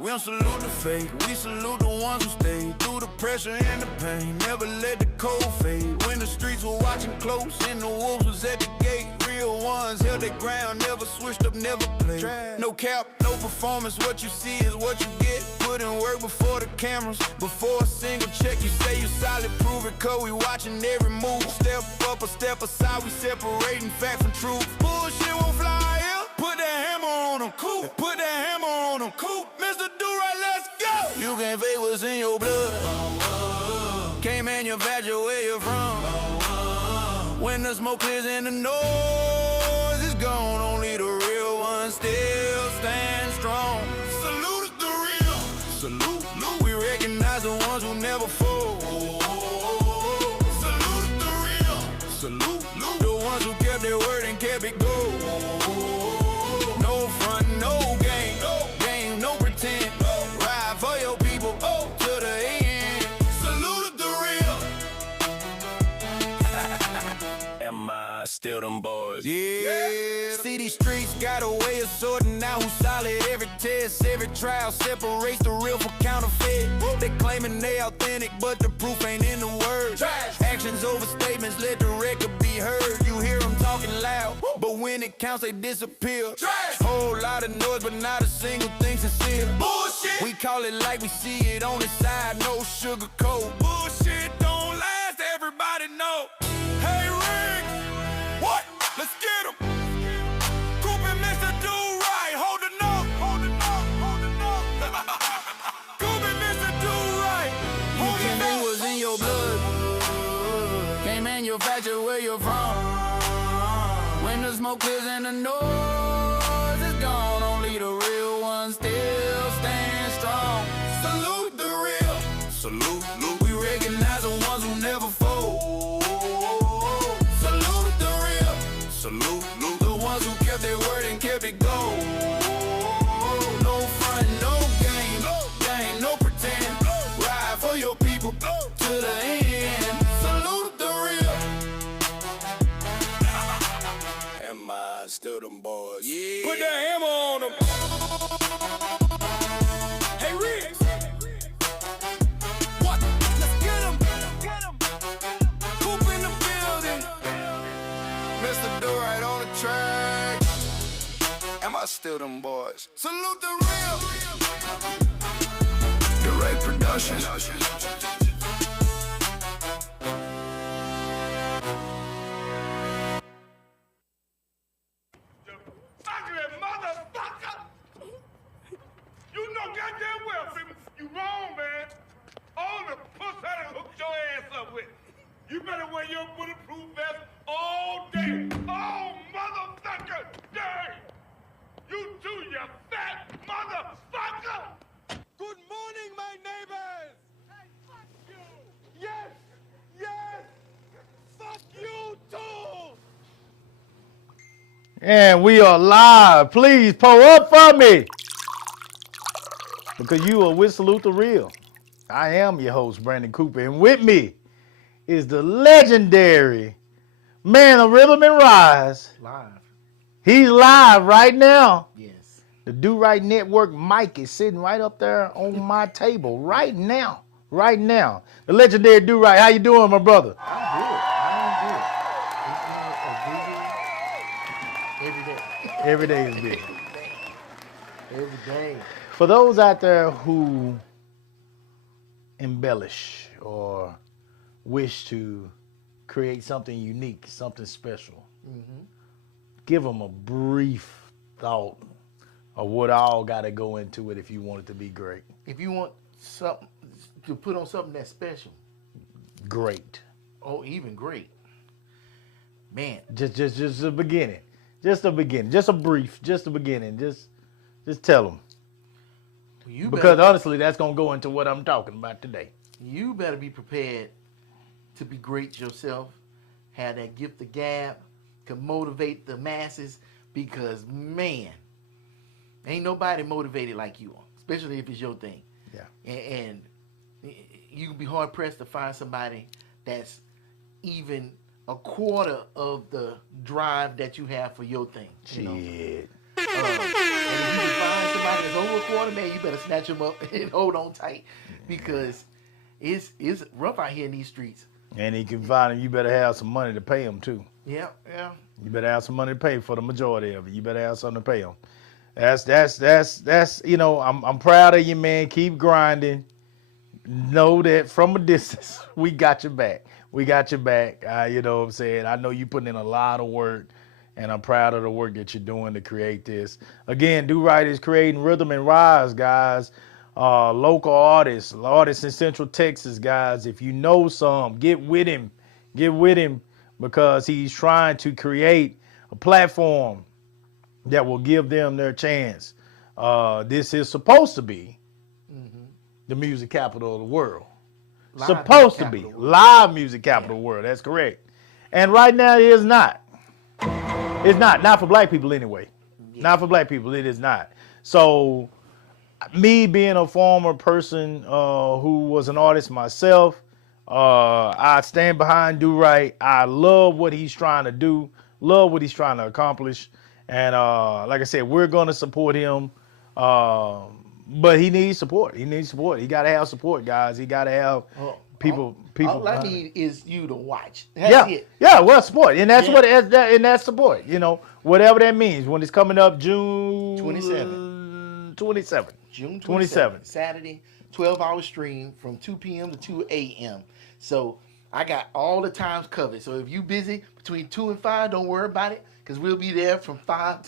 We don't salute the fake, we salute the ones who stay through the pressure and the pain. Never let the cold fade. When the streets were watching close and the wolves was at the gate. Real ones held their ground, never switched up, never played. No cap, no performance, what you see is what you get. Put in work before the cameras, before a single check. You say you solid, prove it, cause we watching every move. Step up or step aside, we separating fact from truth. Bullshit won't fly here. Put that hammer on them, cool. Put that hammer on them, cool. Mr. Do-Right, let's go. You can't fake what's in your blood. Can't manufacture where you're from. When the smoke clears and the noise is gone, only the real ones still stand strong. Salute is the real. Salute. We recognize the ones who never fold. Salute is the real. Salute. The ones who kept their word and kept it gold. No front, no game. No game, no pretend. Ride for your people to the end. Salute is the real. Am I still them boys? Yeah. See, these streets got a way of sorting out who's solid. Every test, every trial separates the real from counterfeit. They claiming they authentic, but the proof ain't in the words. Actions over statements, let the record be heard. You hear them talking loud, but when it counts, they disappear. Whole lot of noise, but not a single thing sincere. Bullshit. We call it like we see it on the side, no sugar coat. Bullshit don't last, everybody know. Hey Rick, what? Let's get him. Coop and Mr. Do-Right, hold the note, hold the note, hold the note. Coop and Mr. Do-Right, hold the note. Was in your blood. Can't manufacture where you're from. When the smoke clears and the noise is gone, only the real ones still stand strong. Salute the real. Salute. We recognize the ones who never fold. Salute the real. Salute. The ones who kept their word and kept it gold. No front, no game. No pretend. Ride for your people to the end. Salute the real. Am I still them boys? Yeah. Put that hammer on them. Hey Rick. What? Let's get him. Coop in the building. Mr. Do-Right on the track. Am I still them boys? Salute the real. Do-Right Productions. Ugly motherfucker! You know goddamn well, baby, you wrong, man. All the puss I done hooked your ass up with. You better wear your bulletproof vest all day. Oh, motherfucker! Day! You too, you fat motherfucker! Good morning, my neighbors! Hey, fuck you! Yes! Fuck you too! And we are live. Please pull up for me. Because you are with Salute the Real. I am your host, Brandon Cooper. And with me is the legendary man of rhythm and rise. Live. He's live right now. Yes. The Do-Right Network mic is sitting right up there on my table right now. Right now. The legendary Do-Right. How you doing, my brother? I'm good. Every day. Every day is big. Every day. For those out there who embellish or wish to create something unique, something special, give them a brief thought of what all got to go into it if you want it to be great. If you want something to put on something that's special, Great. or even great, man, Just the beginning. Just the beginning. Just a brief. Just the beginning. Just tell them. Because honestly, that's going to go into what I'm talking about today. you better be prepared to be great yourself, have that gift of gab, can motivate the masses, because man, ain't nobody motivated like you are, especially if it's your thing. Yeah. And you can be hard pressed to find somebody that's even a quarter of the drive that you have for your thing. You know? Shit. And if you can find somebody that's over a quarter, man, you better snatch them up and hold on tight because it's rough out here in these streets. And he can find him. You better have some money to pay him too. Yeah. You better have some money to pay for the majority of it. You better have something to pay him. That's you know, I'm proud of you, man. Keep grinding. Know that from a distance, we got your back. We got your back. You know what I'm saying? I know you putting in a lot of work, and I'm proud of the work that you're doing to create this. Again, Do Right is creating Rhythm and Rise, guys. Local artists in Central Texas, guys. If you know some, get with him. Get with him because he's trying to create a platform that will give them their chance. This is supposed to be the music capital of the world. Supposed to be live music capital of the world. That's correct. And right now it is not. It's not for black people anyway. Not for black people. It is not. So me being a former person who was an artist myself, I stand behind Do Right. I love what he's trying to do. Love what he's trying to accomplish. And like I said, we're going to support him. But he needs support. He needs support. He got to have support, guys. He got to have people. All I need is you to watch. That's it. Yeah. Well, support, and that's what and that's support. You know, whatever that means. When it's coming up, June 27. June 27th. Saturday, 12-hour stream from 2 p.m. to 2 a.m. So I got all the times covered. So if you busy between 2 and 5, don't worry about it because we'll be there from 5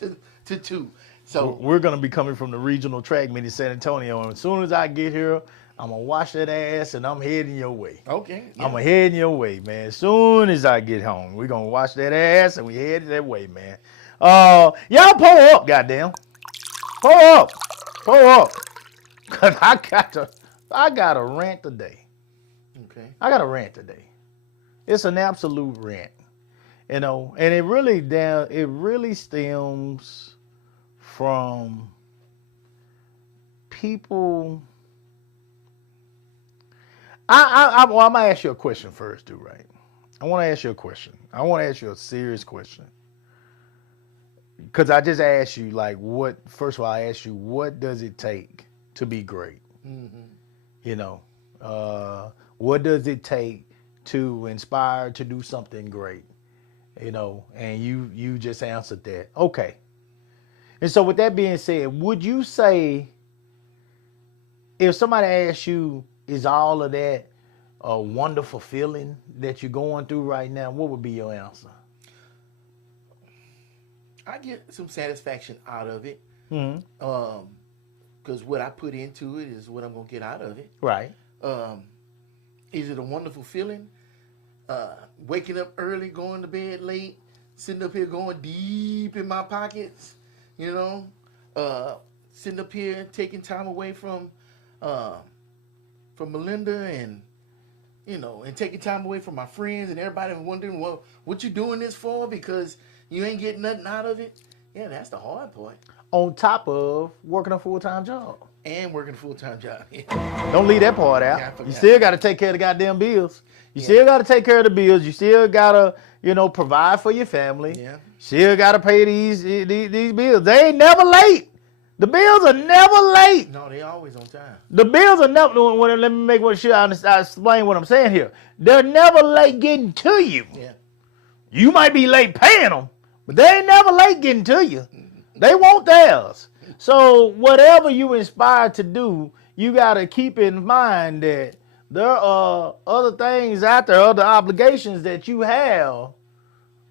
to 2. So we're going to be coming from the regional track meet in San Antonio. And as soon as I get here, I'm going to wash that ass and I'm heading your way. Okay. Yeah. I'm heading your way, man. As soon as I get home, we're going to wash that ass and we headed that way, man. Y'all pull up, goddamn. Pull up. Because I got a rant today. Okay. I got a rant today. It's an absolute rant. You know, and it really stems from people. I'm gonna ask you a question first, Do Right. I want to ask you a question. I want to ask you a serious question. Because I just asked you, like, first of all, I asked you, what does it take to be great? Mm-hmm. You know, what does it take to inspire to do something great? You know, and you just answered that. Okay. And so with that being said, would you say, if somebody asked you, is all of that a wonderful feeling that you're going through right now, what would be your answer? I get some satisfaction out of it. Mm-hmm. Because what I put into it is what I'm going to get out of it. Right. Is it a wonderful feeling? Waking up early, going to bed late, sitting up here going deep in my pockets. You know, sitting up here taking time away from Melinda and, you know, and taking time away from my friends and everybody wondering, well, what you doing this for? Because you ain't getting nothing out of it. Yeah, that's the hard part. On top of working a full-time job. And working a full-time job. Don't leave that part out. Yeah, you still got to take care of the goddamn bills. You still got to take care of the bills. You still got to, you know, provide for your family. Yeah. Still got to pay these bills. They ain't never late. The bills are never late. No, they always on time. The bills are never, let me make sure I explain what I'm saying here. They're never late getting to you. Yeah. You might be late paying them, but they ain't never late getting to you. They want theirs. So whatever you inspire to do, you got to keep in mind that there are other things out there, other obligations that you have,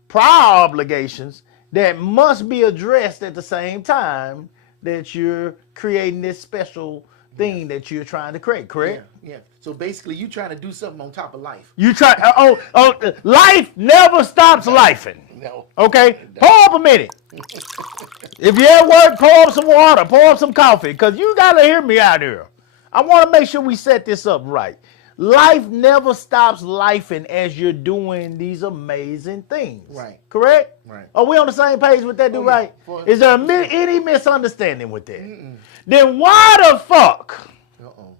prior obligations, that must be addressed at the same time that you're creating this special thing that you're trying to create, correct? Yeah. So basically, you trying to do something on top of life. You try. Life never stops lifing. No. Okay, pour up a minute. If you're at work, pour up some water, pour up some coffee, because you gotta hear me out here. I want to make sure we set this up right. Life never stops lifing as you're doing these amazing things. Right. Correct? Right. Are we on the same page with that, Do Right? Is there any misunderstanding with that? Mm-mm. Then why the fuck? Uh-oh.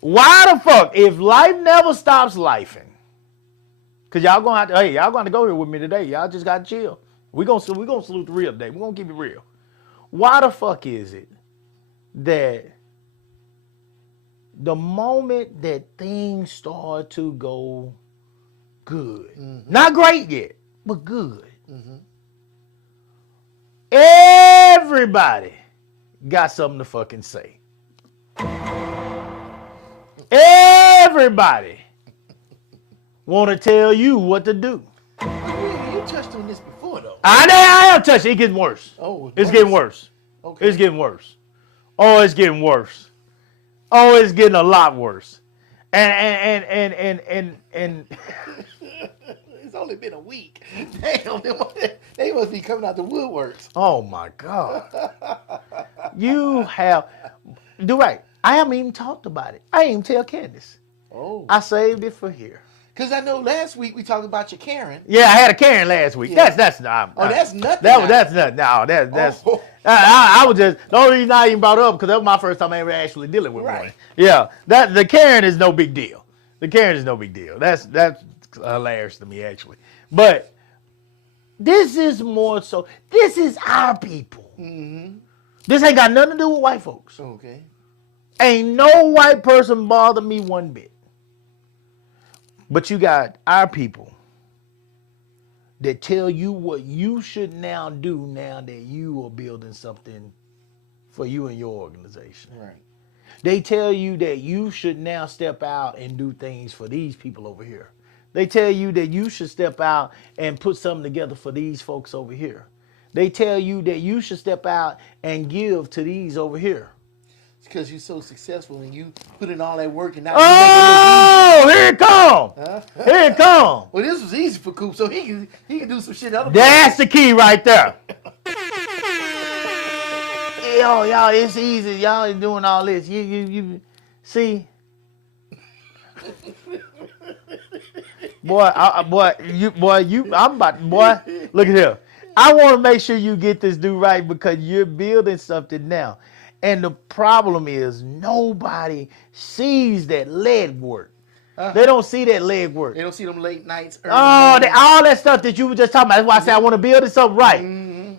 Why the fuck, if life never stops lifing? Cause y'all gonna have to, y'all gonna go here with me today. Y'all just gotta chill. We gonna salute the real today. We gonna keep it real. Why the fuck is it that the moment that things start to go good, not great yet, but good, everybody got something to fucking say. Everybody want to tell you what to do. You touched on this before, though. I am touching. It getting worse. Oh, it's getting worse. Okay. It's getting worse. Oh, it's getting worse. Oh, it's getting a lot worse. And It's only been a week. Damn, they must be coming out the woodworks. oh my God. You have do right. I haven't even talked about it. I ain't even tell Candace. Oh. I saved it for here. Because I know last week we talked about your Karen. Yeah, I had a Karen last week. Yeah. That's not. Oh, that's nothing. That's nothing. No, that's. Oh. I was just the only reason I even brought it up because that was my first time ever actually dealing with Right. one. Yeah, that the Karen is no big deal. The Karen is no big deal. That's hilarious to me actually. But this is more so. This is our people. Mm-hmm. This ain't got nothing to do with white folks. Okay. Ain't no white person bother me one bit. But you got our people that tell you what you should now do now that you are building something for you and your organization. Right. They tell you that you should now step out and do things for these people over here. They tell you that you should step out and put something together for these folks over here. They tell you that you should step out and give to these over here. It's because you're so successful and you put in all that work and now Oh, here it come. Here it come. well, this was easy for Coop, so he can do some shit other That's the key right there. Yo, y'all, it's easy. Y'all is doing all this. You see, boy, I'm about, boy. Look at here. I want to make sure you get this dude right because you're building something now, and the problem is nobody sees that leg work. They don't see that leg work. They don't see them late nights. Early Oh, mornings. all that stuff that you were just talking about. That's why I say I want to build this up right.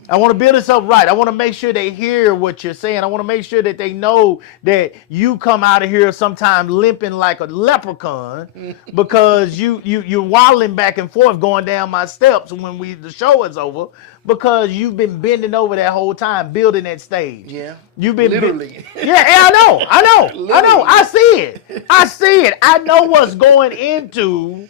I want to build this up right. I want to make sure they hear what you're saying. I want to make sure that they know that you come out of here sometimes limping like a leprechaun because you're waddling back and forth going down my steps when the show is over because you've been bending over that whole time building that stage. Yeah. You've been literally. Yeah, I know. I see it. I know what's going into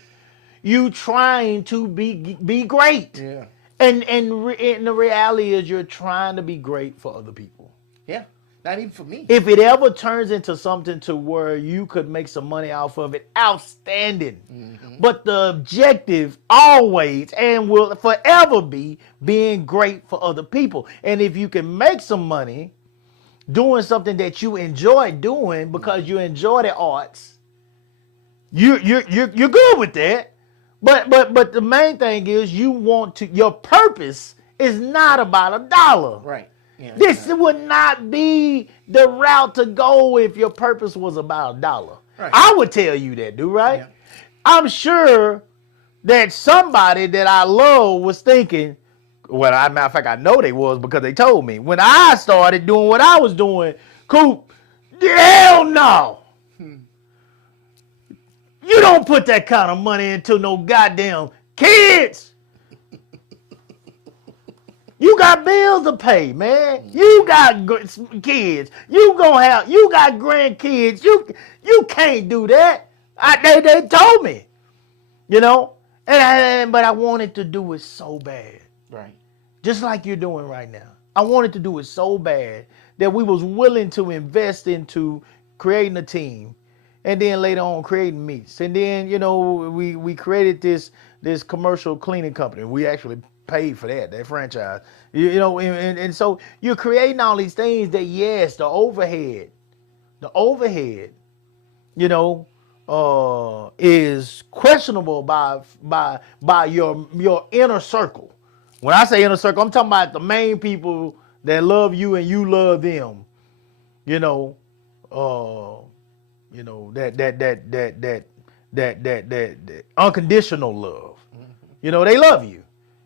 you trying to be great. Yeah. And the reality is you're trying to be great for other people. Yeah. Not even for me. If it ever turns into something to where you could make some money off of it, outstanding. Mm-hmm. But the objective always and will forever be being great for other people. And if you can make some money doing something that you enjoy doing because you enjoy the arts, you're good with that. But the main thing is your purpose is not about $1. Right. Yeah, This would not be the route to go if your purpose was about $1. Right. I would tell you that, dude, right? Yeah. I'm sure that somebody that I love was thinking, well, as a matter of fact, I know they was because they told me. When I started doing what I was doing, Coop, hell no. You don't put that kind of money into no goddamn kids. You got bills to pay, man. You got kids. You got grandkids. You can't do that. They told me, you know. But I wanted to do it so bad, Right. just like you're doing right now. I wanted to do it so bad that we was willing to invest into creating a team. And then later on creating meats. And then, you know, we created this commercial cleaning company. We actually paid for that franchise. You know, and so you're creating all these things that, yes, the overhead, you know, is questionable by your inner circle. When I say inner circle, I'm talking about the main people that love you and you love them. You know, that unconditional love. You know, they love you.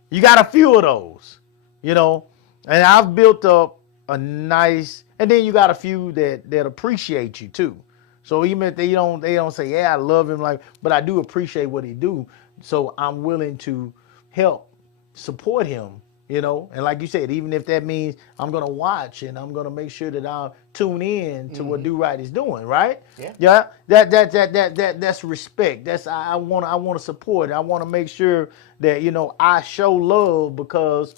You got a few of those, you know. And I've built up a nice, and then you got a few that appreciate you too. So even if they don't say, yeah, I love him, like, but I do appreciate what he do. So I'm willing to help support him, you know. And like you said, even if that means I'm gonna watch and I'm gonna make sure that I'll tune in to what Do Right is doing, right? Yeah. That's respect. That's I wanna support. I wanna make sure that, you know, I show love because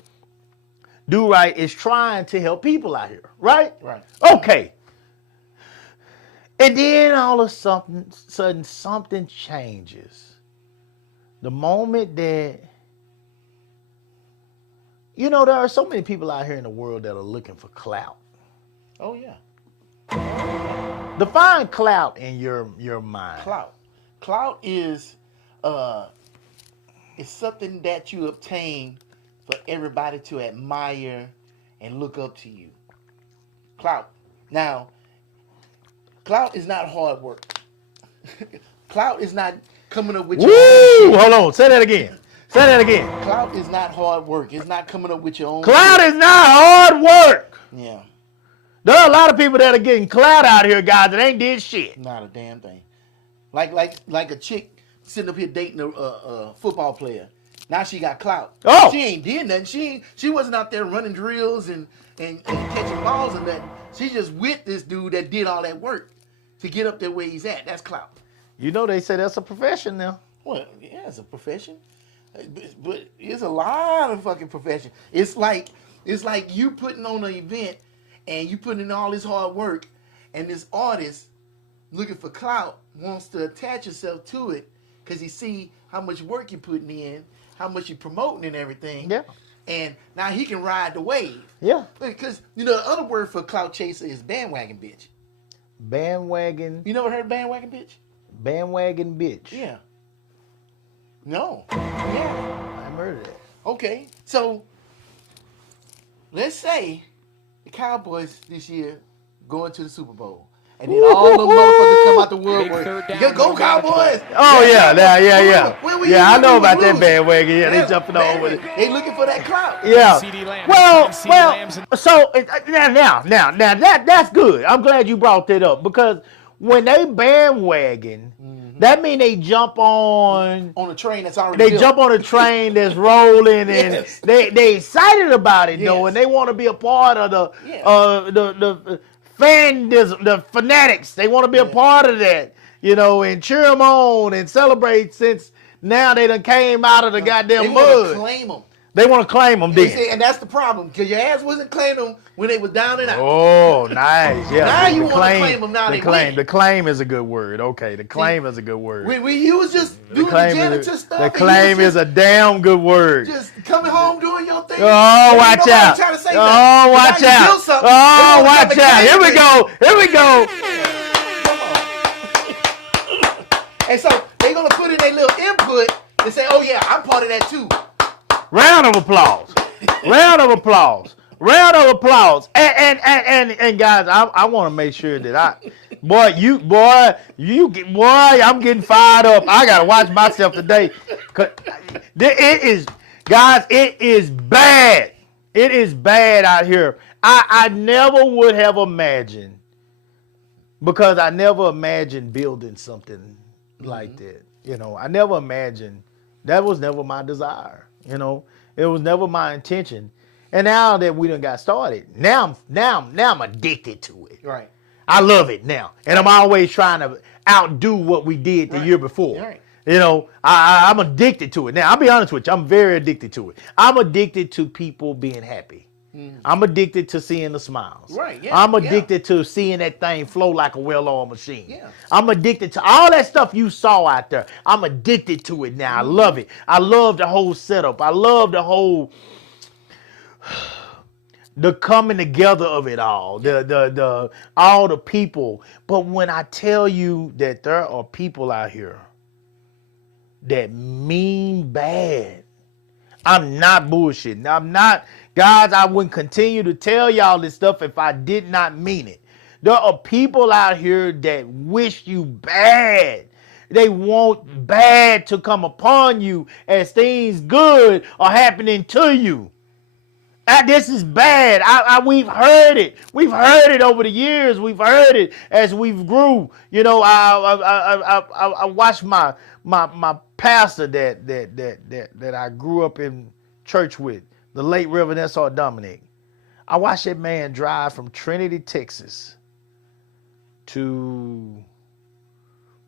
Do Right is trying to help people out here, right? Right. Okay. And then all of a sudden something changes. The moment that, you know, there are so many people out here in the world that are looking for clout. Oh yeah. Define clout in your mind. Clout is something that you obtain for everybody to admire and look up to you. Clout. Now, clout is not hard work. Clout is not coming up with your own Woo! shit. Hold on. Say that again. Say that again. Clout is not hard work. It's not coming up with your own Clout shit. is not hard work. Yeah, There are a lot of people that are getting clout out here, guys, that ain't did shit. not a damn thing. Like a chick sitting up here dating a football player. Now she got clout. Oh. She ain't did nothing. She wasn't out there running drills and catching balls and nothing. She just with this dude that did all that work to get up there where he's at. That's clout. You know they say that's a profession now. Well, yeah, it's a profession, but it's a lot of fucking profession. It's like you putting on an event and you putting in all this hard work, and this artist looking for clout wants to attach himself to it because he see how much work you're putting in, how much you're promoting and everything. Yeah. And now he can ride the wave. Yeah. Because you know the other word for clout chaser is bandwagon bitch. Bandwagon. You never heard bandwagon bitch? Bandwagon bitch. Yeah. No. Yeah. I haven't heard of that. Okay, so let's say the Cowboys this year going to the Super Bowl, and then all the motherfuckers come out the woodwork. Go Cowboys! Oh yeah. Where Yeah, I know about that losing. bandwagon. Yeah, they jumping on with it. They looking for that clout. Yeah. CeeDee Lamb. Well, CeeDee well. Lamb's in- So now that's good. I'm glad you brought that up because when they bandwagon, that mean they jump on. On a train that's already They built. jump on a train that's rolling, and Yes. they excited about it though, Yes. and they want to be a part of the Yeah. the the fanatics. They want to be a Yeah. part of that, you know, and cheer them on and celebrate since now they done came out of the They goddamn want to mud. claim them. They want to claim them then. And that's the problem because your ass wasn't claiming them when they was down and out. Oh, nice. Yeah. Now the you wanna claim 'em, now the they claim. win. The claim is a good word. Okay, the claim is a good word. When you was just doing the claim janitor is stuff. the and you claim was is a damn good word. just coming home doing your thing. Oh, watch out. Oh, watch out. Oh, watch out. Here we go. Here we go. And so they're going to put in their little input and say, oh, yeah, I'm part of that too. Round of applause. Round of applause. Round of applause. And guys, I want to make sure that I'm getting fired up. I gotta watch myself today. 'Cause it is, guys, it is bad. It is bad out here. I never would have imagined, because I never imagined building something like that. You know, I never imagined. That was never my desire. You know, it was never my intention. And now that we done got started, now I'm addicted to it. Right. I love it now, and I'm always trying to outdo what we did the year before. Right. You know, I'm addicted to it now. I'll be honest with you, I'm very addicted to it. I'm addicted to people being happy. I'm addicted to seeing the smiles. Right, yeah, I'm yeah. addicted to seeing that thing flow like a well-oiled machine. Yeah. I'm addicted to all that stuff you saw out there. I'm addicted to it now. I love it. I love the whole setup. I love the whole the coming together of it all, the all the people. But when I tell you that there are people out here that mean bad, I'm not bullshitting. I'm not, guys, I wouldn't continue to tell y'all this stuff if I did not mean it. There are people out here that wish you bad. They want bad to come upon you as things good are happening to you. This is bad. We've heard it. We've heard it over the years. We've heard it as we've grew. You know, I watched my pastor that I grew up in church with, the late Reverend S.R. Dominic. I watched that man drive from Trinity, Texas to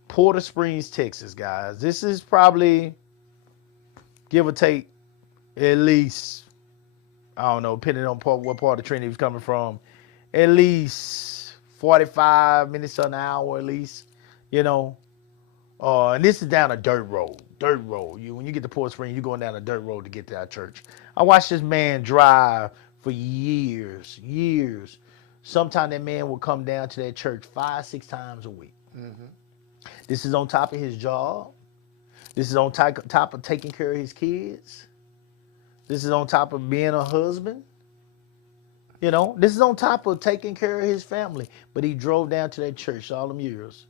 Porter Springs, Texas, guys. This is probably, give or take, at least, I don't know, depending on what part of Trinity he was coming from, at least 45 minutes to an hour at least, you know. And this is down a dirt road. When you get to Port Spring, you're going down a dirt road to get to our church. I watched this man drive for years. Sometimes that man would come down to that church 5-6 times a week. Mm-hmm. This is on top of his job. This is on top of taking care of his kids. This is on top of being a husband. You know, this is on top of taking care of his family. But he drove down to that church all them years.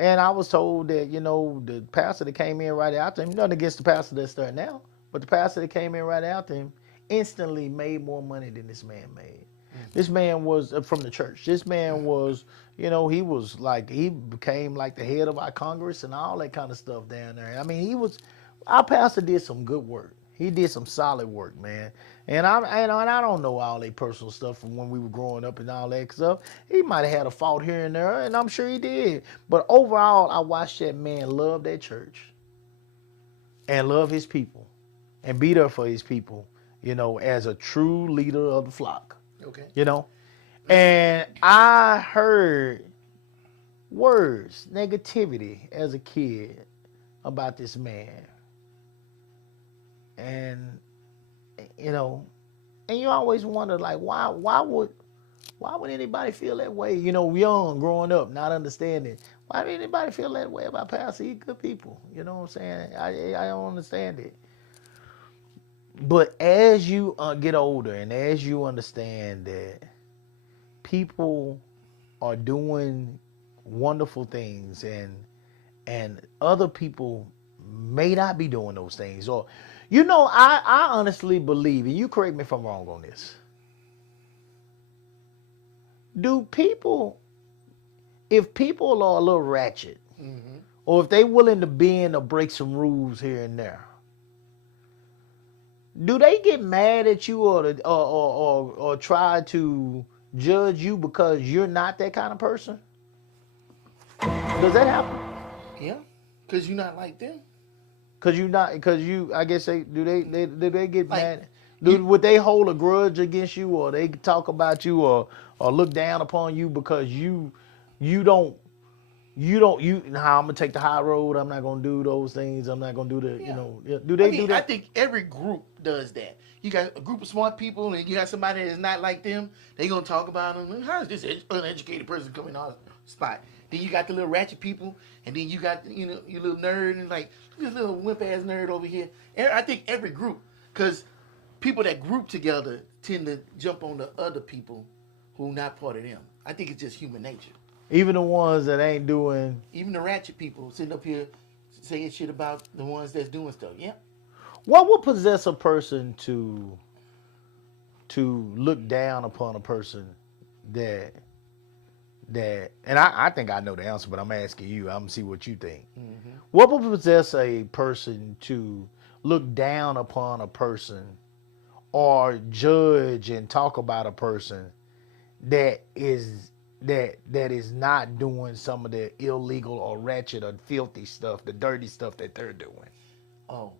And I was told that, you know, the pastor that came in right after him, nothing against the pastor that's there now, but the pastor that came in right after him instantly made more money than this man made. Mm-hmm. This man was from the church. This man was, you know, he became like the head of our Congress and all that kind of stuff down there. I mean, our pastor did some good work. He did some solid work, man. And I don't know all that personal stuff from when we were growing up and all that stuff. He might have had a fault here and there, and I'm sure he did. But overall, I watched that man love that church and love his people and be there for his people, you know, as a true leader of the flock. Okay. You know? And I heard words, negativity as a kid about this man. And, you know, and you always wonder, like, why would anybody feel that way? You know, young, growing up, not understanding. Why would anybody feel that way about Pastor? He's good people. You know what I'm saying? I don't understand it. But as you get older and as you understand that people are doing wonderful things and other people may not be doing those things, or you know, I honestly believe, and you correct me if I'm wrong on this. If people are a little ratchet, mm-hmm. or if they willing to bend or break some rules here and there, do they get mad at you or try to judge you because you're not that kind of person? Does that happen? Yeah, because you're not like them. I guess they get mad? Would they hold a grudge against you, or they talk about you, or look down upon you because you don't, how I'm gonna take the high road, I'm not gonna do those things, I'm not gonna do the, you know, do that? I think every group does that. You got a group of smart people and you got somebody that's not like them, they gonna talk about them. How is this uneducated person coming on the spot? Then you got the little ratchet people, and then you got, you know, your little nerd, and like, this little wimp ass nerd over here. And I think every group, because people that group together tend to jump on the other people who are not part of them. I think it's just human nature. Even the ones that ain't doing. Even the ratchet people sitting up here saying shit about the ones that's doing stuff. Yeah. What would possess a person to look down upon a person that and I think I know the answer, but I'm asking you. I'm gonna see what you think. Mm-hmm. What would possess a person to look down upon a person or judge and talk about a person that is not doing some of the illegal or ratchet or filthy stuff, the dirty stuff that they're doing? Oh,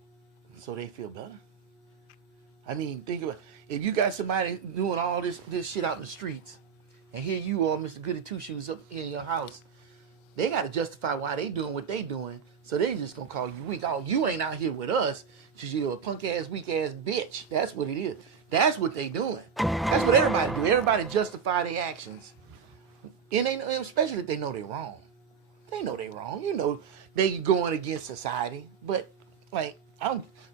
so they feel better? I mean, think about if you got somebody doing all this shit out in the streets, and here you are, Mr. Goody Two Shoes, up in your house. They got to justify why they doing what they doing, so they just gonna call you weak. Oh, you ain't out here with us because you're a punk ass, weak ass bitch. That's what it is. That's what they doing. That's what everybody do. Everybody justify their actions, and especially if they know they wrong. They know they wrong. You know they going against society, but like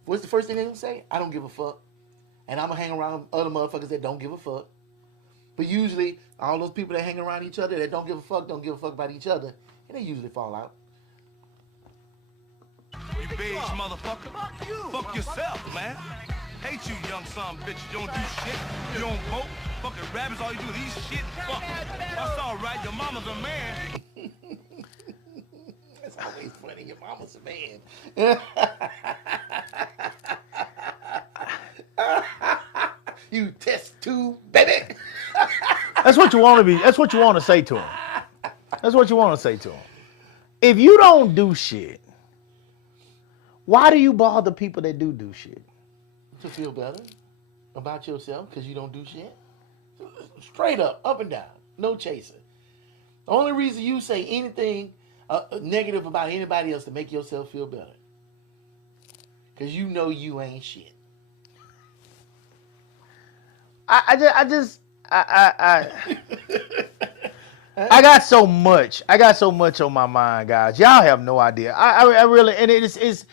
what's the first thing they gonna say? I don't give a fuck, and I'm gonna hang around other motherfuckers that don't give a fuck. But usually, all those people that hang around each other that don't give a fuck about each other, and they usually fall out. You beige motherfucker. Fuck yourself, man. Hate you, young son of a bitch. You don't do shit. You don't vote. Fucking rabbits, all you do is eat shit. Fuck. That's all right. Your mama's a man. It's always funny. Your mama's a man. You test tube, baby. That's what you want to be. That's what you want to say to him. That's what you want to say to him. If you don't do shit, why do you bother people that do shit? To feel better about yourself because you don't do shit. Straight up and down. No chaser. The only reason you say anything negative about anybody else to make yourself feel better. Because you know you ain't shit. I got so much. I got so much on my mind, guys. Y'all have no idea. I really, and it's it's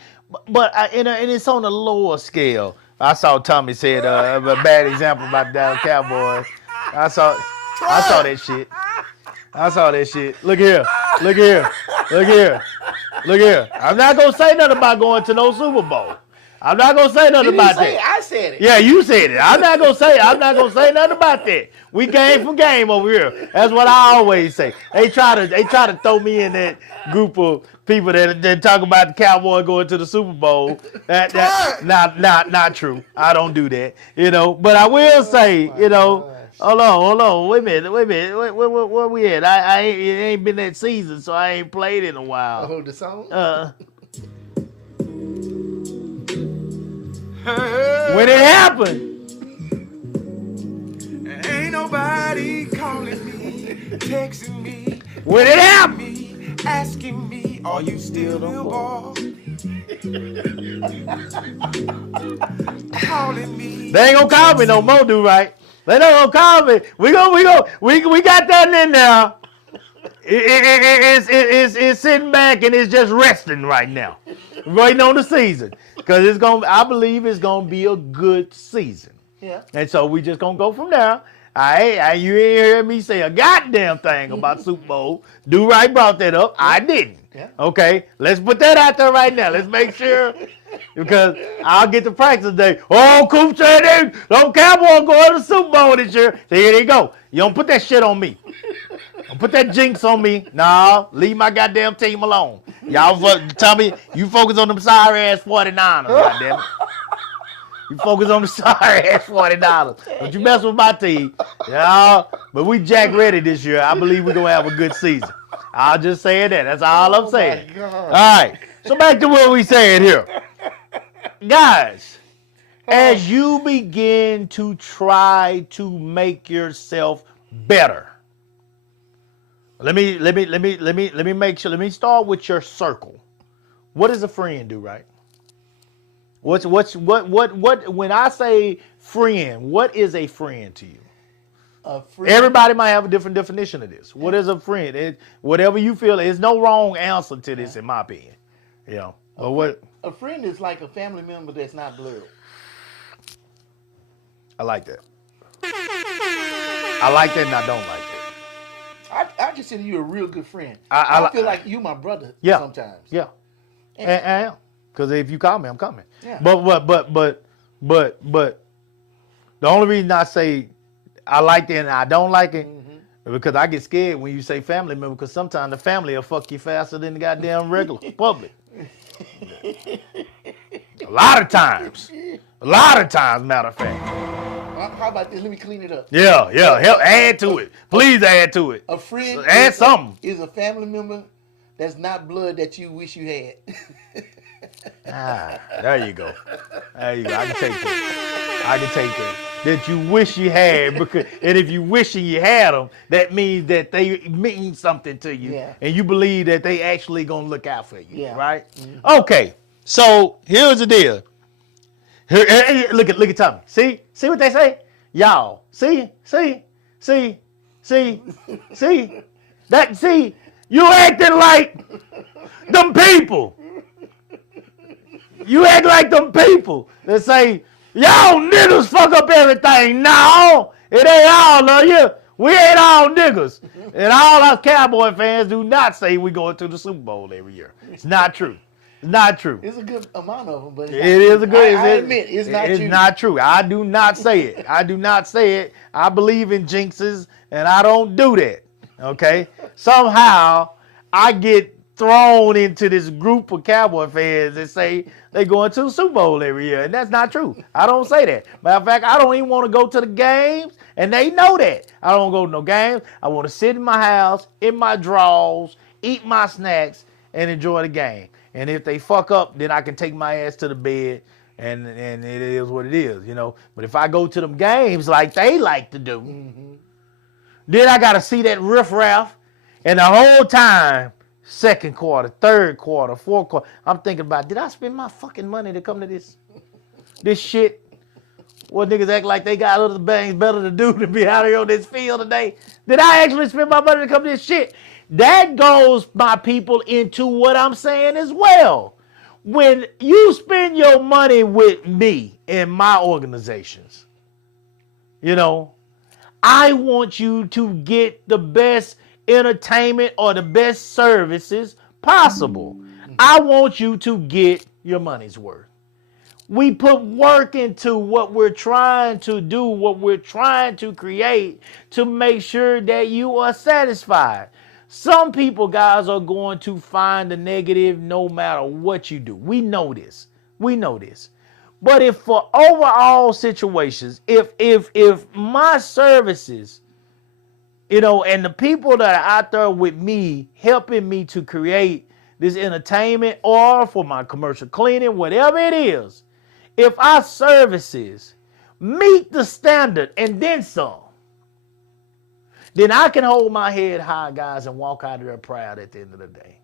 on a lower scale. I saw Tommy said a bad example about the Dallas Cowboys. I saw that shit. I saw that shit. Look here. I'm not gonna say nothing about going to no Super Bowl. I'm not gonna say nothing about that. I said it. Yeah, you said it. I'm not gonna say nothing about that. We game from game over here. That's what I always say. They try to throw me in that group of people that talk about the Cowboys going to the Super Bowl. That not true. I don't do that. But I will say, hold on. Wait a minute. Where we at? It ain't been that season, so I ain't played in a while. Oh, the song? When it happened. Ain't nobody calling me, texting me, When it happened. asking me, are you still on ball? Calling me. They ain't gonna call me no more, do right? They not gonna call me. We got that in there. It's sitting back and it's just resting right now, waiting on the season, because I believe it's gonna be a good season. Yeah. And so we just gonna go from there. You ain't hear me say a goddamn thing about Super Bowl. Do right brought that up. I didn't. Yeah. Okay, let's put that out there right now. Let's make sure, because I'll get to practice today. Oh, Coop said don't Cowboys go to the Super Bowl this year. So here they go. You don't put that shit on me. Don't put that jinx on me. No, leave my goddamn team alone. Y'all tell me you focus on them sorry ass 49ers, goddamn it. You focus on the sorry ass $40. Don't you mess with my team. Yeah, but we jack ready this year. I believe we're gonna have a good season. I'll just say that. That's all I'm saying. All right. So back to what we saying here. Guys, as you begin to try to make yourself better. Let me make sure. Let me start with your circle. What does a friend do, right? What when I say friend, what is a friend to you? A friend. Everybody might have a different definition of this. What is a friend? Whatever you feel, there's no wrong answer to this, in my opinion. But what? A friend is like a family member that's not blood. I like that. I like that, and I don't like that. I consider you a real good friend. I I feel like you my brother Yeah. sometimes. Yeah, and I am. Because if you call me, I'm coming. Yeah. But the only reason I say I like it and I don't like it is because I get scared when you say family member, because sometimes the family will fuck you faster than the goddamn regular public. A lot of times, matter of fact. How about this? Let me clean it up. Yeah. Help add to it. Please add to it. A friend Add something. is a family member that's not blood that you wish you had. There you go. I can take that. That you wish you had, because, and if you wishing you had them, that means that they mean something to you, Yeah. and you believe that they actually gonna look out for you, Yeah. right? Okay, so here's the deal. Here, look at Tommy. See what they say, y'all. See. You acting like them people. You act like them people that say, y'all niggas fuck up everything. No, it ain't all of you. We ain't all niggas. And all us Cowboy fans do not say we going to the Super Bowl every year. It's not true. Not true. It's a good amount of them, but It is a good. I admit it's not true. It's not true. I do not say it. I do not say it. I believe in jinxes, and I don't do that. Okay. Somehow I get thrown into this group of Cowboy fans that say they going to the Super Bowl every year, and that's not true. I don't say that. Matter of fact, I don't even want to go to the games, and they know that. I don't go to no games. I want to sit in my house, in my drawers, eat my snacks, and enjoy the game. And if they fuck up, then I can take my ass to the bed, and it is what it is, you know. But if I go to them games like they like to do, then I got to see that riffraff, and the whole time, second quarter, third quarter, fourth quarter, I'm thinking about, did I spend my fucking money to come to this shit? What niggas act like they got other things better to do than be out here on this field today? Did I actually spend my money to come to this shit? That goes, my people, into what I'm saying as well. When you spend your money with me in my organizations, you know, I want you to get the best entertainment or the best services possible. I want you to get your money's worth. We put work into what we're trying to do, what we're trying to create to make sure that you are satisfied. Some people, guys, are going to find the negative no matter what you do. We know this. We know this. But if for overall situations, if my services, you know, and the people that are out there with me, helping me to create this entertainment or for my commercial cleaning, whatever it is, if our services meet the standard and then some, then I can hold my head high, guys, and walk out of there proud at the end of the day.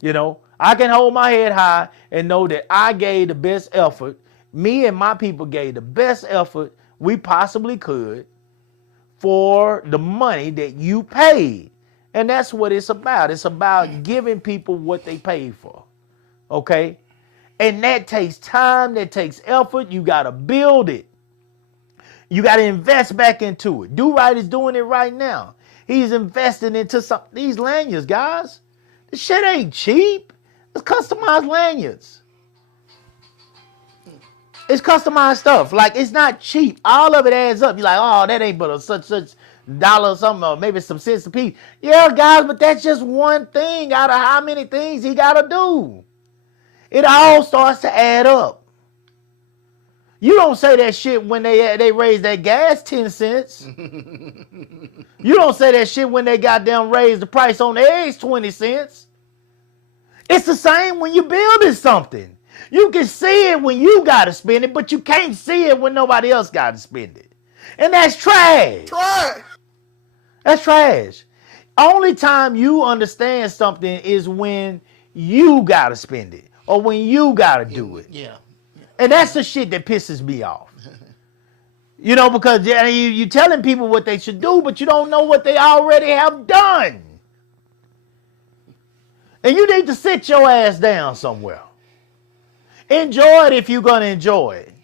You know, I can hold my head high and know that I gave the best effort. Me and my people gave the best effort we possibly could for the money that you paid. And that's what it's about. It's about giving people what they paid for. Okay? And that takes time, that takes effort. You got to build it. You got to invest back into it. Do Right is doing it right now. He's investing into these lanyards, guys. This shit ain't cheap. It's customized lanyards. It's customized stuff. Like, it's not cheap. All of it adds up. You're like, oh, that ain't but a such dollar or something, or maybe some cents a piece. Yeah, guys, but that's just one thing out of how many things he got to do. It all starts to add up. You don't say that shit when they raise that gas 10 cents. You don't say that shit when they goddamn raise the price on the eggs 20 cents. It's the same when you're building something. You can see it when you got to spend it, but you can't see it when nobody else got to spend it. And that's trash. Trash. That's trash. Only time you understand something is when you got to spend it or when you got to do it. Yeah. And that's the shit that pisses me off. You know, because you're telling people what they should do, but you don't know what they already have done. And you need to sit your ass down somewhere. Enjoy it if you're going to enjoy it.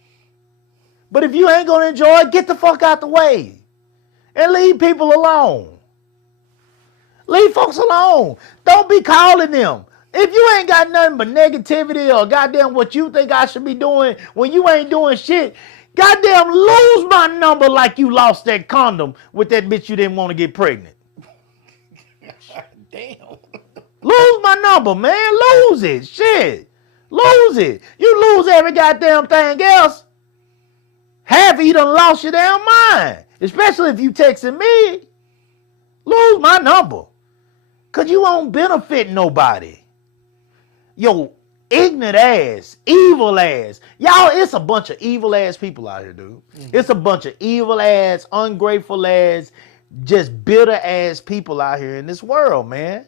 But if you ain't going to enjoy it, get the fuck out the way. And leave people alone. Leave folks alone. Don't be calling them. If you ain't got nothing but negativity or goddamn what you think I should be doing when you ain't doing shit, goddamn lose my number like you lost that condom with that bitch you didn't want to get pregnant. Damn. Lose my number, man. Lose it. Shit. Lose it. You lose every goddamn thing else. Half of you done lost your damn mind. Especially if you texting me. Lose my number. Because you won't benefit nobody. Yo, ignorant ass, evil ass. Y'all, it's a bunch of evil ass people out here, dude. Mm-hmm. It's a bunch of evil ass, ungrateful ass, just bitter ass people out here in this world, man.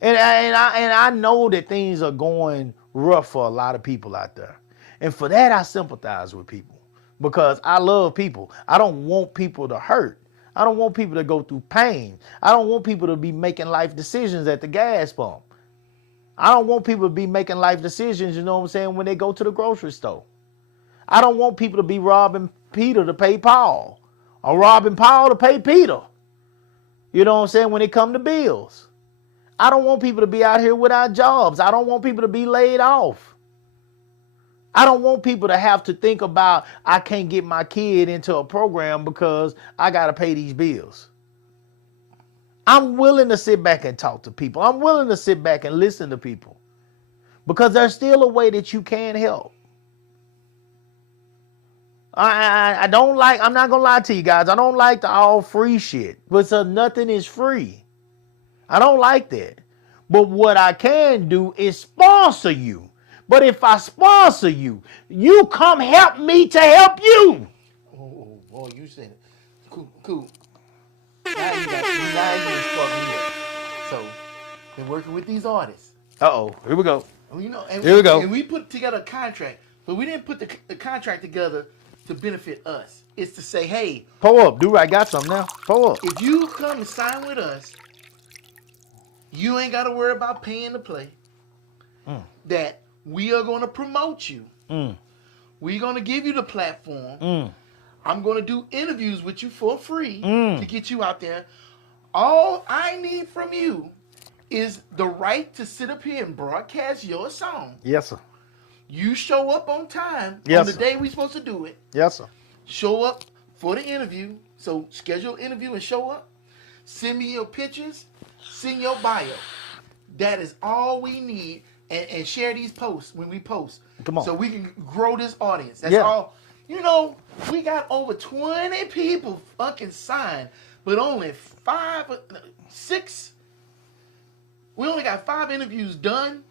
And I know that things are going rough for a lot of people out there. And for that, I sympathize with people because I love people. I don't want people to hurt. I don't want people to go through pain. I don't want people to be making life decisions at the gas pump. I don't want people to be making life decisions, you know what I'm saying, when they go to the grocery store. I don't want people to be robbing Peter to pay Paul or robbing Paul to pay Peter. You know what I'm saying, when it come to bills. I don't want people to be out here without jobs. I don't want people to be laid off. I don't want people to have to think about, I can't get my kid into a program because I got to pay these bills. I'm willing to sit back and talk to people. I'm willing to sit back and listen to people because there's still a way that you can help. I don't like, I'm not going to lie to you guys. I don't like the all free shit. But so nothing is free. I don't like that. But what I can do is sponsor you. But if I sponsor you, you come help me to help you. Oh, boy, you said it. Cool. Now you fuck me up. So, been working with these artists. Here we go. You know, Here we go. And we put together a contract, but we didn't put the contract together to benefit us. It's to say, hey, Pull up, dude. I got some now. Pull up. if you come and sign with us, you ain't got to worry about paying to play. That we are going to promote you. We're going to give you the platform. I'm going to do interviews with you for free to get you out there. All I need from you is the right to sit up here and broadcast your song. Yes, sir. You show up on time Yes, on the sir. day we're supposed to do it. Yes, sir. Show up for the interview. So schedule an interview and show up. Send me your pictures. Send your bio. That is all we need. And share these posts when we post. Come on. So we can grow this audience. That's Yeah. all. You know, we got over 20 people fucking signed, but only 6. We only got 5 interviews done.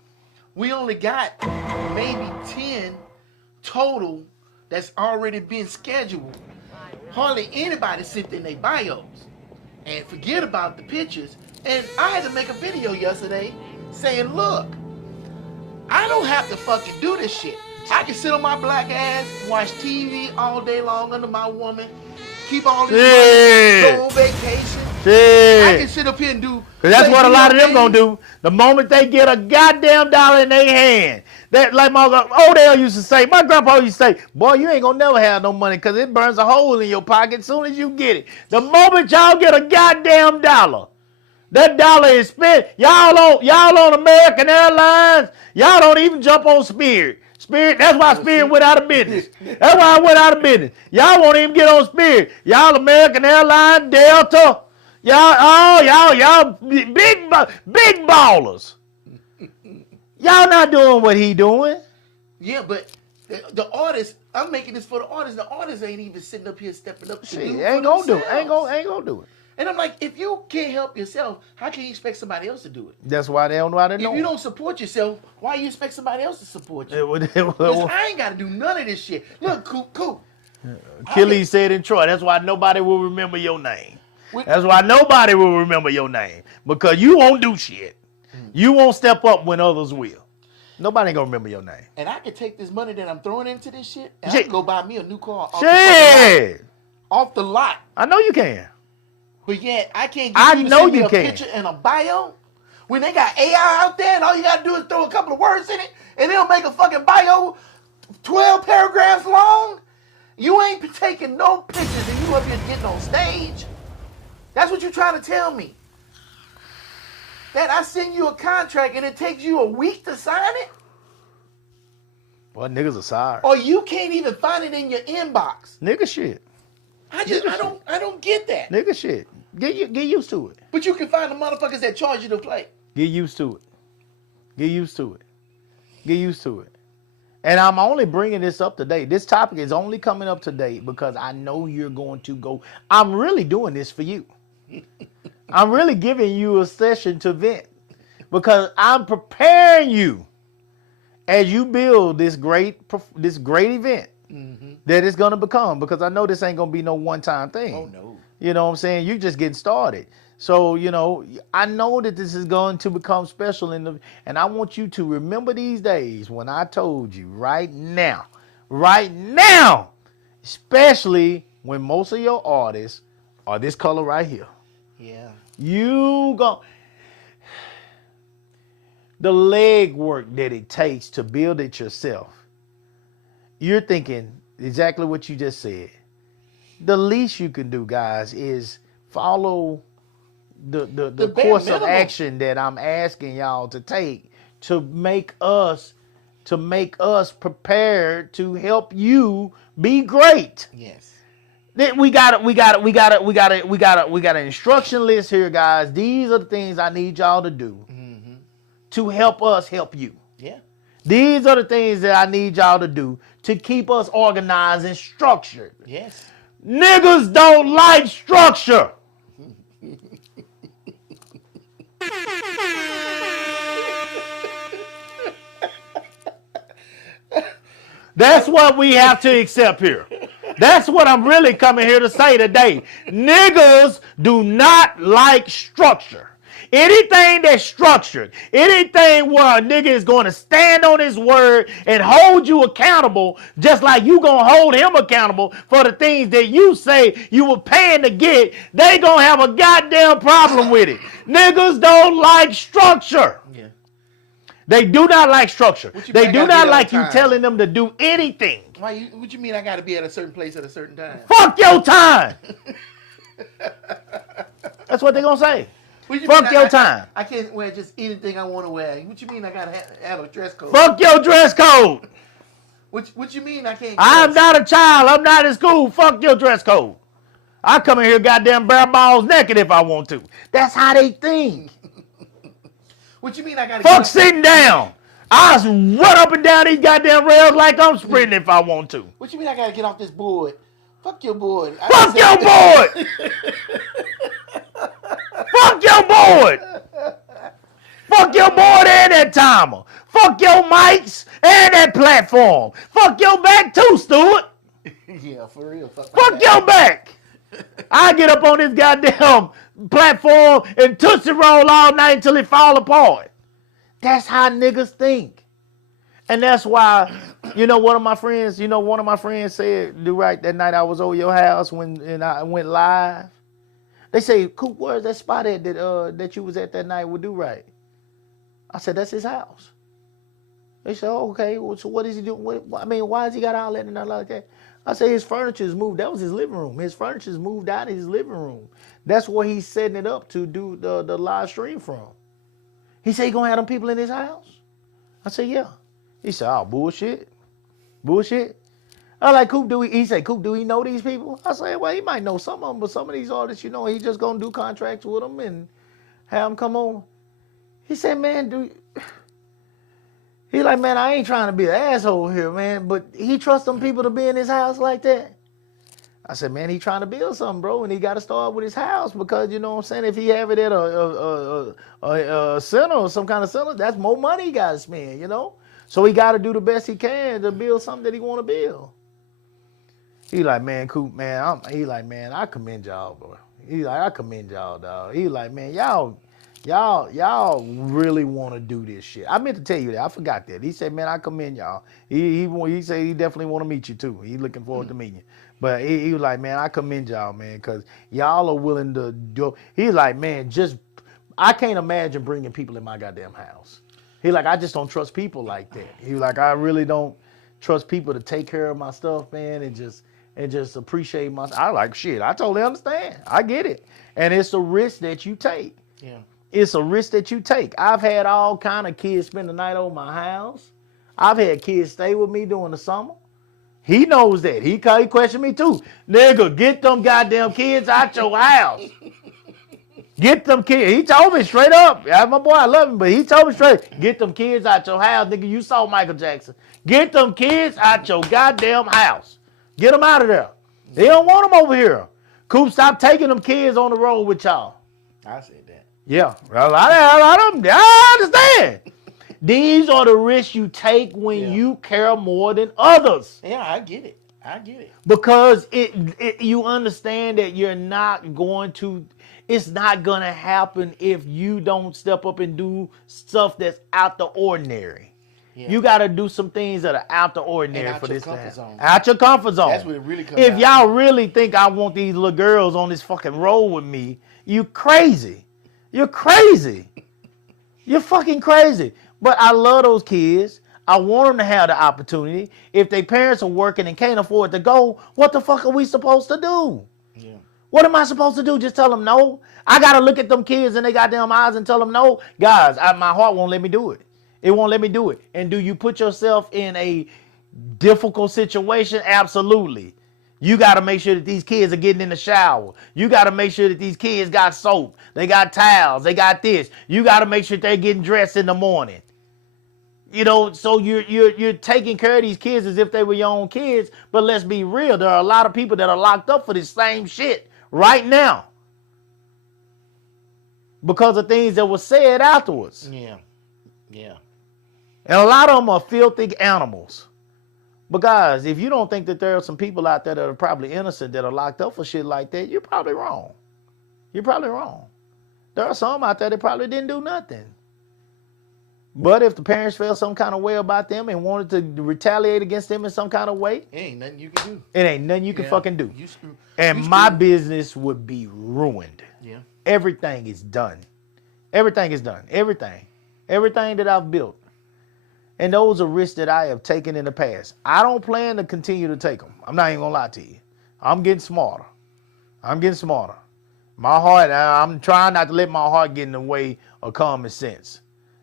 We only got maybe 10 total that's already been scheduled. Hardly anybody sent in their bios. And forget about the pictures. And I had to make a video yesterday saying, look, I don't have to fucking do this shit. I can sit on my black ass, watch TV all day long under my woman, keep all this money, go on vacation. I can sit up here and do. Cause that's what a lot of them things. gonna do. The moment they get a goddamn dollar in their hand, that like my Odell used to say, my grandpa used to say, boy, you ain't gonna never have no money because it burns a hole in your pocket as soon as you get it. The moment y'all get a goddamn dollar, that dollar is spent. Y'all on American Airlines. Y'all don't even jump on Spirit. That's why Spirit went out of business. That's why I went out of business. Y'all won't even get on Spirit. Y'all American Airlines, Delta. Y'all big ballers. Y'all not doing what he doing. Yeah, but the artists, I'm making this for the artists. The artists ain't even sitting up here stepping up. Shit, ain't gonna do it. Ain't gonna do it. And I'm like, if you can't help yourself, how can you expect somebody else to do it? That's why they don't know how to do it. If you don't support yourself, why you expect somebody else to support you? It 'Cause I ain't got to do none of this shit. Look, cool. Achilles said in Troy, that's why nobody will remember your name. That's why nobody will remember your name. Because you won't do shit. You won't step up when others will. Nobody ain't gonna remember your name. And I could take this money that I'm throwing into this shit and Shit. I can go buy me a new car Shit! off the lot. I know you can. But yet, I can't get I you to know send me you a can. picture and a bio. When they got AI out there and all you got to do is throw a couple of words in it and it'll make a fucking bio 12 paragraphs long. You ain't taking no pictures and you up here getting on stage. That's what you're trying to tell me. That I send you a contract and it takes you a week to sign it? Well, niggas are sorry. Or you can't even find it in your inbox. Nigga shit. I don't get that. Nigga shit. Get used to it. But you can find the motherfuckers that charge you to play. Get used to it. Get used to it. Get used to it. And I'm only bringing this up today. This topic is only coming up today because I know you're going to go. I'm really doing this for you. I'm really giving you a session to vent because I'm preparing you as you build this great event that it's going to become, because I know this ain't going to be no one-time thing. Oh, no. You know what I'm saying? You're just getting started. So, you know, I know that this is going to become special and I want you to remember these days when I told you right now, especially when most of your artists are this color right here. Yeah. The leg work that it takes to build it yourself. You're thinking exactly what you just said. The least you can do, guys, is follow The bare course of minimum. action that I'm asking y'all to take to make us prepared to help you be great. Yes. We got an instruction list here, guys. These are the things I need y'all to do to help us help you. Yeah. These are the things that I need y'all to do to keep us organized and structured. Yes. Niggas don't like structure. That's what we have to accept here. That's what I'm really coming here to say today. Niggas do not like structure. Anything that's structured, anything where a nigga is going to stand on his word and hold you accountable, just like you going to hold him accountable for the things that you say you were paying to get, they going to have a goddamn problem with it. Niggas don't like structure. Yeah. They do not like structure. What you They mean I do gotta not be like on you time? telling them to do anything. What you mean I got to be at a certain place at a certain time? Fuck your time. That's what they going to say. What you Fuck mean your time. I can't wear just anything I want to wear. What you mean I got to have a dress code? Fuck your dress code. What you mean I can't? I'm dress? not a child. I'm not in school. Fuck your dress code. I come in here goddamn bare balls naked if I want to. That's how they think. What you mean I got to Fuck sitting down. I run up and down these goddamn rails like I'm sprinting if I want to. What you mean I got to get off this board? Fuck your board. Fuck your board. Fuck your board. Fuck your board and that timer. Fuck your mics and that platform. Fuck your back too, Stuart. Yeah, for real. Fuck your back. I get up on this goddamn platform and tootsie roll all night until it fall apart. That's how niggas think. And that's why, one of my friends said, do right, that night I was over your house and I went live. They say, Coop, where's that spot at that you was at that night with Do Right? I said, that's his house. They said, oh, okay, well, so what is he doing? Why has he got all that and nothing like that? I said, his furniture's moved. That was his living room. His furniture's moved out of his living room. That's where he's setting it up to do the live stream from. He said, he gonna have them people in his house? I said, yeah. He said, oh, bullshit. Bullshit. I like, Coop, he said, Coop, do he know these people? I said, well, he might know some of them, but some of these artists, he just gonna do contracts with them and have them come on. He said, man, he like, man, I ain't trying to be an asshole here, man, but he trusts them people to be in his house like that. I said, man, he trying to build something, bro, and he got to start with his house because, you know what I'm saying, if he have it at a center or some kind of center, that's more money he got to spend, So he got to do the best he can to build something that he want to build. He like, man, Coop, man, I commend y'all, bro. He like, I commend y'all, dog. He like, man, y'all really want to do this shit. I meant to tell you that. I forgot that. He said, man, I commend y'all. He said he definitely want to meet you too. He looking forward to meeting you. But he was like, man, I commend y'all, man, because y'all are willing to do. He's like, man, I can't imagine bringing people in my goddamn house. He like, I just don't trust people like that. He was like, I really don't trust people to take care of my stuff, man, and just appreciate my. I like, shit, I totally understand. I get it. And it's a risk that you take. Yeah. It's a risk that you take. I've had all kind of kids spend the night over my house. I've had kids stay with me during the summer. He knows that. He questioned me too. Nigga, get them goddamn kids out your house. Get them kids. He told me straight up. Yeah, my boy, I love him, but he told me straight, get them kids out your house. Nigga, you saw Michael Jackson. Get them kids out your goddamn house. Get them out of there. They don't want them over here. Coop, stop taking them kids on the road with y'all. I said that. Yeah, a lot of them. I understand. These are the risks you take when you care more than others. Yeah, I get it. Because you understand that you're not going to, it's not going to happen if you don't step up and do stuff that's out the ordinary. Yeah. You got to do some things that are out the ordinary for this to happen. Out your comfort zone. That's what it really comes If y'all really think I want these little girls on this fucking road with me, you crazy. You're crazy. You're fucking crazy. But I love those kids. I want them to have the opportunity. If their parents are working and can't afford to go, what the fuck are we supposed to do? Yeah. What am I supposed to do? Just tell them no? I got to look at them kids in their goddamn eyes and tell them no? Guys, my heart won't let me do it. It won't let me do it. And do you put yourself in a difficult situation? Absolutely. You got to make sure that these kids are getting in the shower. You got to make sure that these kids got soap. They got towels. They got this. You got to make sure they're getting dressed in the morning. You know, so you're taking care of these kids as if they were your own kids. But let's be real. There are a lot of people that are locked up for this same shit right now because of things that were said afterwards. Yeah. Yeah. And a lot of them are filthy animals. But guys, if you don't think that there are some people out there that are probably innocent that are locked up for shit like that, you're probably wrong. You're probably wrong. There are some out there that probably didn't do nothing. But if the parents felt some kind of way about them and wanted to retaliate against them in some kind of way, it ain't nothing you can do. It ain't nothing you can fucking do. And my business would be ruined. Yeah. Everything is done. Everything is done. Everything. Everything that I've built. And those are risks that I have taken in the past. I don't plan to continue to take them. I'm not even going to lie to you. I'm getting smarter. I'm getting smarter. My heart, I'm trying not to let my heart get in the way of common sense.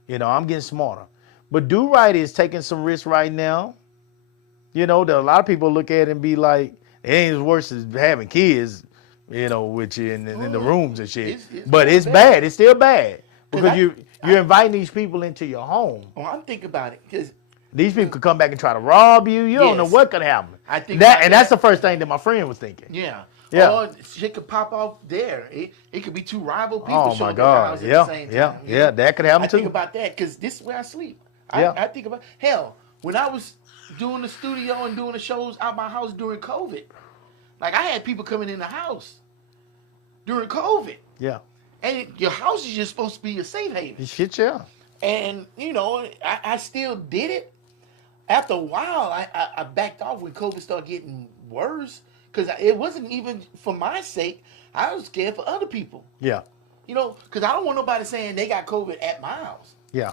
You know, I'm getting smarter. But Do Right is taking some risks right now. You know, that a lot of people look at it and be like, it ain't as worse as having kids, you know, with you in the rooms and shit. But it's bad. It's still bad. Because you're inviting these people into your home. Oh, I'm thinking about it. Because these people could come back and try to rob you. You don't know what could happen. I think that's the first thing that my friend was thinking. Yeah. Yeah. Or shit could pop off there. It could be two rival people Oh showing my up at God. the house at the same time. Yeah, that could happen I too. think about that because this is where I sleep. Yeah. I think about, hell, when I was doing the studio and doing the shows out my house during COVID, like I had people coming in the house during COVID. Yeah. And your house is just supposed to be a safe haven. Shit, yeah. And, you know, I still did it. After a while, I backed off when COVID started getting worse. Because it wasn't even for my sake. I was scared for other people. Yeah. You know, because I don't want nobody saying they got COVID at my house. Yeah.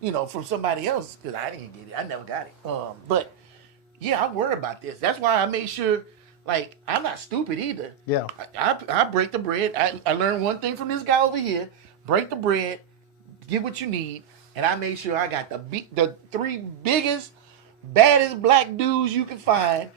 You know, from somebody else. Because I didn't get it. I never got it. But, yeah, I worry about this. That's why I made sure, like, I'm not stupid either. Yeah. I break the bread. I learned one thing from this guy over here. Break the bread. Get what you need. And I made sure I got the three biggest, baddest black dudes you can find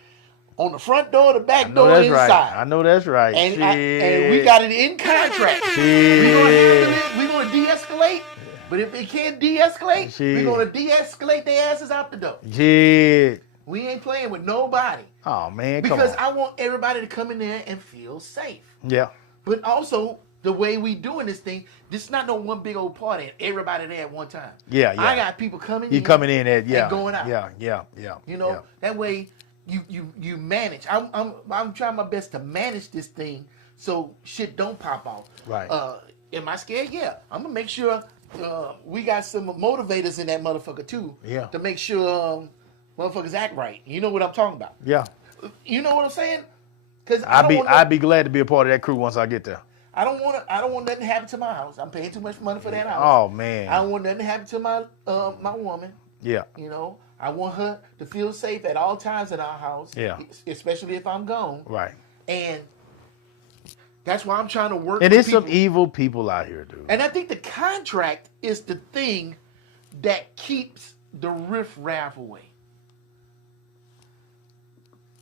on the front door, the back door, inside. Right. I know that's right. And we got it in contract. We're going to handle it. We're going to de-escalate. But if they can't de-escalate, we're going to de-escalate their asses out the door. Shit. We ain't playing with nobody. Oh, man, come on. Because I want everybody to come in there and feel safe. Yeah. But also, the way we doing this thing, this is not no one big old party and everybody there at one time. Yeah, yeah. I got people coming in. You coming in at, yeah. And going out. Yeah. You know, that way you manage. I'm trying my best to manage this thing so shit don't pop off. Right. Am I scared? Yeah. I'm gonna make sure we got some motivators in that motherfucker too. Yeah. To make sure motherfuckers act right. You know what I'm talking about? Yeah. You know what I'm saying? Because I'd be glad to be a part of that crew once I get there. I don't want nothing to happen to my house. I'm paying too much money for that house. Oh man. I don't want nothing to happen to my my woman. Yeah. You know, I want her to feel safe at all times at our house. Yeah. Especially if I'm gone. Right. And that's why I'm trying to work. And with there's some people. evil people out here, dude. And I think the contract is the thing that keeps the riffraff away.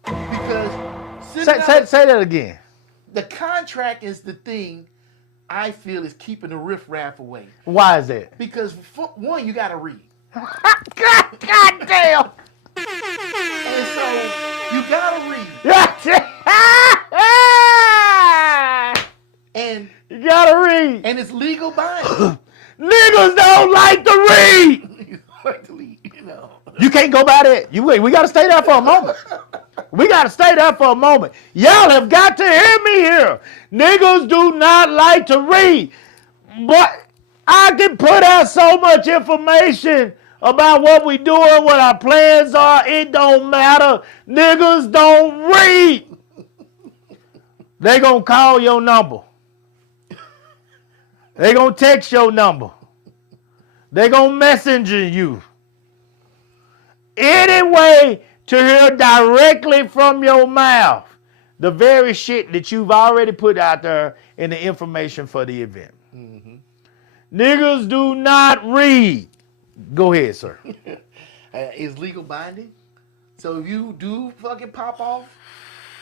Because say that again. the contract is the thing I feel is keeping the riffraff away. Why is that? Because for one, you got to read. God damn. And so you got to read. And You gotta read. and it's legal binding. Niggas don't like to read. You like to read, you know. You can't go by that. We gotta stay there for a moment. We gotta stay there for a moment. Y'all have got to hear me here. Niggas do not like to read. But I can put out so much information about what we doing, what our plans are. It don't matter. Niggas don't read. They gonna call your number. They gonna text your number. They gonna messenger you. Any way to hear directly from your mouth The very shit that you've already put out there in the information for the event. Niggas do not read. Go ahead, sir. Is legal binding. So if you do fucking pop off,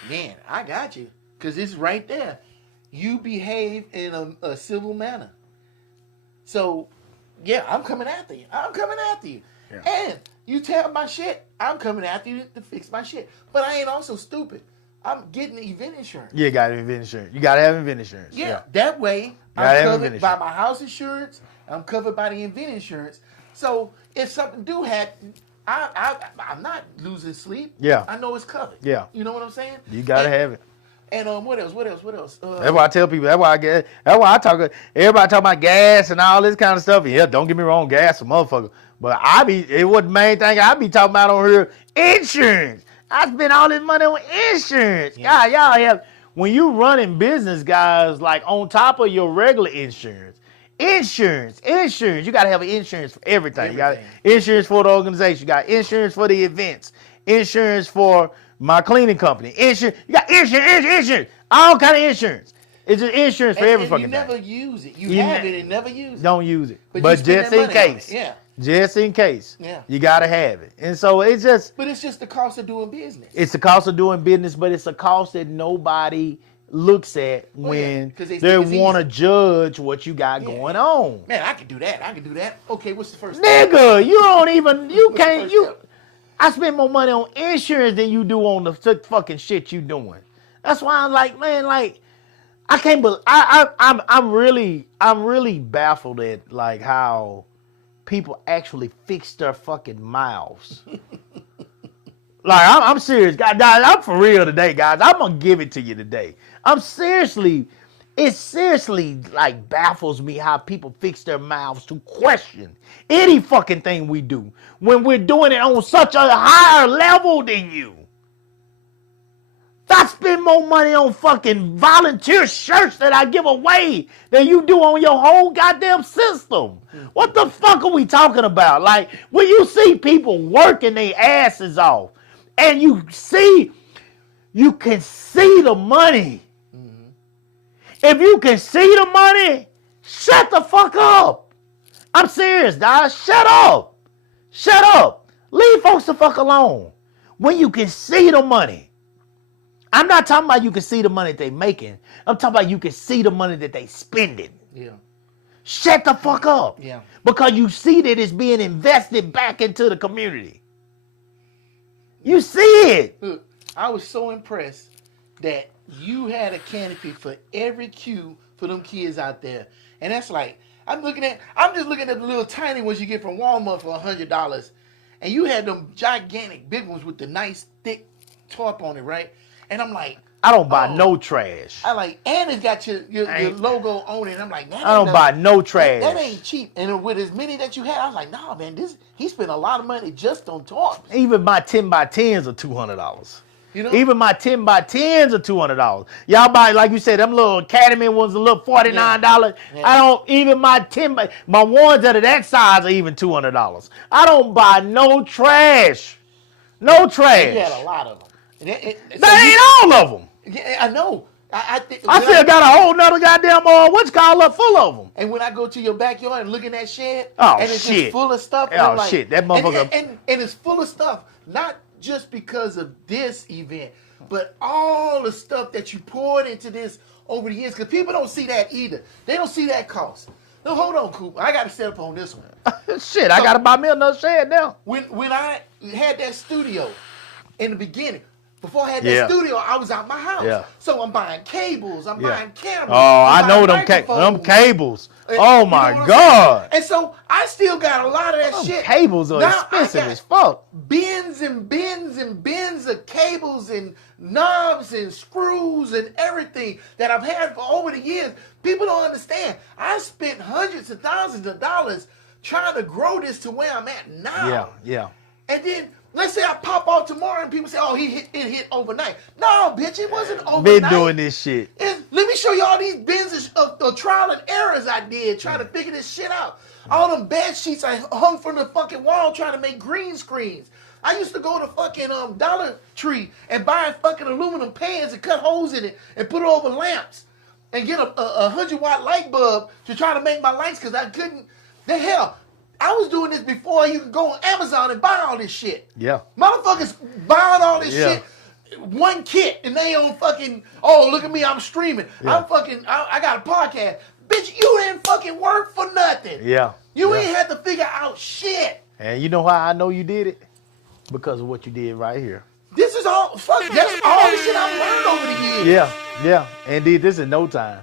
man, I got you. Because it's right there. You behave in a civil manner. So, yeah, I'm coming after you. I'm coming after you. Yeah. And you tear my shit, I'm coming after you to fix my shit. But I ain't also stupid. I'm getting event insurance. You got event insurance. You got to have event insurance. Yeah, that way Gotta I'm have covered event by insurance. my house insurance. I'm covered by the event insurance. So if something do happen, I'm not losing sleep. Yeah. I know it's covered. Yeah. You know what I'm saying? You got to have it. And what else? That's why I tell people. That's why I talk. Everybody talk about gas and all this kind of stuff. Yeah, don't get me wrong, gas a motherfucker. But it was the main thing I be talking about on here. Insurance. I spend all this money on insurance. Yeah. God, y'all have when you running business, guys, like on top of your regular insurance. Insurance. You gotta have insurance for everything. You got Everything. insurance for the organization. You got insurance for the events. Insurance for my cleaning company. Insurance. You got insurance. All kind of insurance. It's just insurance for every and fucking you thing. never use it. You You have ne- it and never use it. Don't use it. But you But spend just that in money on it. case. Yeah. Just in case. Yeah. You gotta have it. And so it's just But it's just the cost of doing business. it's the cost of doing business, but it's a cost that nobody looks at when 'cause they they think it's want to easy. judge what you got Yeah. going on. Man, I can do that. Okay, what's the first step? Nigga, you don't even, you What's the can't, first you. step? I spend more money on insurance than you do on the fucking shit you doing. That's why I'm like, man, like, I can't believe, I'm really baffled at like how people actually fix their fucking mouths. Like, I'm serious, guys. I'm for real today, guys. I'm gonna give it to you today. It seriously like baffles me how people fix their mouths to question any fucking thing we do when we're doing it on such a higher level than you. I spend more money on fucking volunteer shirts that I give away than you do on your whole goddamn system. What the fuck are we talking about? Like, when you see people working their asses off and you can see the money. If you can see the money, shut the fuck up. I'm serious, dog. Shut up. Shut up. Leave folks the fuck alone. When you can see the money. I'm not talking about you can see the money they making. I'm talking about you can see the money that they spending. Yeah. Shut the fuck up. Yeah. Because you see that it's being invested back into the community. You see it. Look, I was so impressed that you had a canopy for every queue for them kids out there. And that's like, I'm just looking at the little tiny ones you get from Walmart for $100. And you had them gigantic big ones with the nice thick tarp on it, right? And I'm like, I don't buy no trash. and it's got your logo on it. And I'm like, I don't buy no trash. That ain't cheap. And with as many that you had, I was like, nah, man, he spent a lot of money just on tarps. Even my 10x10s are $200. You know? Even my 10x10s are $200. Y'all buy, like you said, them little Academy ones a little $49. Yeah. I don't, even my my ones that are that size are even $200. I don't buy no trash. No trash. You had a lot of them. That ain't all of them. Yeah, I know. I still got a whole nother goddamn what's called up full of them. And when I go to your backyard and look in that shed, Oh, and it's shit. just full of stuff. Oh, and I'm like, shit. That motherfucker- And it's full of stuff, not just because of this event, but all the stuff that you poured into this over the years. Because people don't see that either. They don't see that cost. No, hold on, Coop. I got to set up on this one. Shit, I got to buy me another shed now. When I had that studio in the beginning, before I had that Yeah. studio, I was out my house. Yeah. So I'm buying cables. I'm Yeah. buying cameras. Oh, I'm I know buying them microphones. cables. And- Oh you know my what I'm God. saying? And so I still got a lot of that Them shit. cables are Now I expensive got as fuck. Bins and bins and bins of cables and knobs and screws and everything that I've had for over the years. People don't understand. I spent hundreds of thousands of dollars trying to grow this to where I'm at now. Yeah. And then let's say I pop out tomorrow and people say, "Oh, it hit overnight." No, bitch, it wasn't overnight. Been doing this shit. Let me show you all these bins of trial and errors I did trying to figure this shit out. All them bed sheets I hung from the fucking wall trying to make green screens. I used to go to fucking Dollar Tree and buy fucking aluminum pans and cut holes in it and put it over lamps and get a 100-watt light bulb to try to make my lights because I couldn't. The hell, I was doing this before you could go on Amazon and buy all this shit. Yeah. Motherfuckers buying all this Yeah. shit, one kit, and they on fucking, oh, look at me, I'm streaming. Yeah. I got a podcast. Bitch, you didn't fucking work for nothing. Yeah. You Yeah. ain't had to figure out shit. And you know how I know you did it? Because of what you did right here. This is all, that's all the shit I've learned over the years. Yeah, yeah. And did this in no time.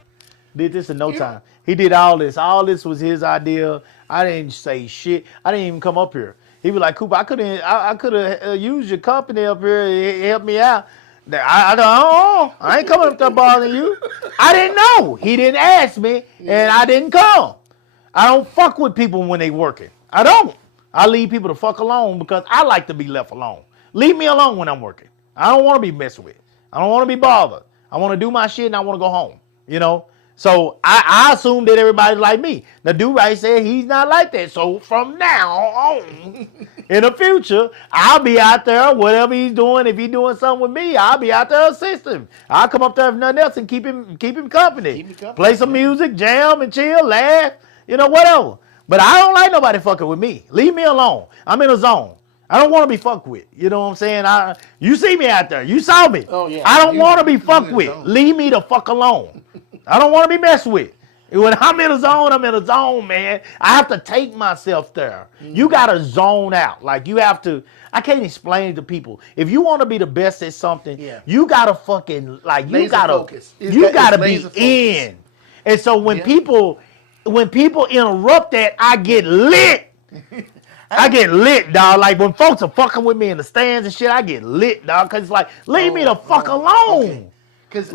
Did this in no Yeah. time. He did all this. All this was his idea. I didn't say shit. I didn't even come up here. He was like, Cooper, I could have used your company up here to help me out. I ain't coming up there bothering you. I didn't know. He didn't ask me, and I didn't come. I don't fuck with people when they working. I don't. I leave people to fuck alone because I like to be left alone. Leave me alone when I'm working. I don't want to be messed with. I don't want to be bothered. I want to do my shit and I want to go home. You know? So I assume that everybody's like me. The dude right said he's not like that. So from now on, in the future, I'll be out there, whatever he's doing. If he's doing something with me, I'll be out there assisting him. I'll come up there if nothing else and keep him company. Keep him company, Play some music, jam and chill, laugh, whatever. But I don't like nobody fucking with me. Leave me alone. I'm in a zone. I don't want to be fucked with. You know what I'm saying? You see me out there. You saw me. Oh, yeah. I don't want to be fucked in with. the zone. Leave me the fuck alone. I don't want to be messed with. When I'm in a zone, I'm in a zone, man. I have to take myself there. You got to zone out. Like, you have to. I can't explain it to people. If you want to be the best at something, Yeah. you got to fucking, like, you Laser got to. focus. You It's got to be laser focus. in. And so when Yeah. people interrupt that, I get lit. I get lit, dog. Like when folks are fucking with me in the stands and shit, I get lit, dog. Cause it's like, leave me the fuck alone. Because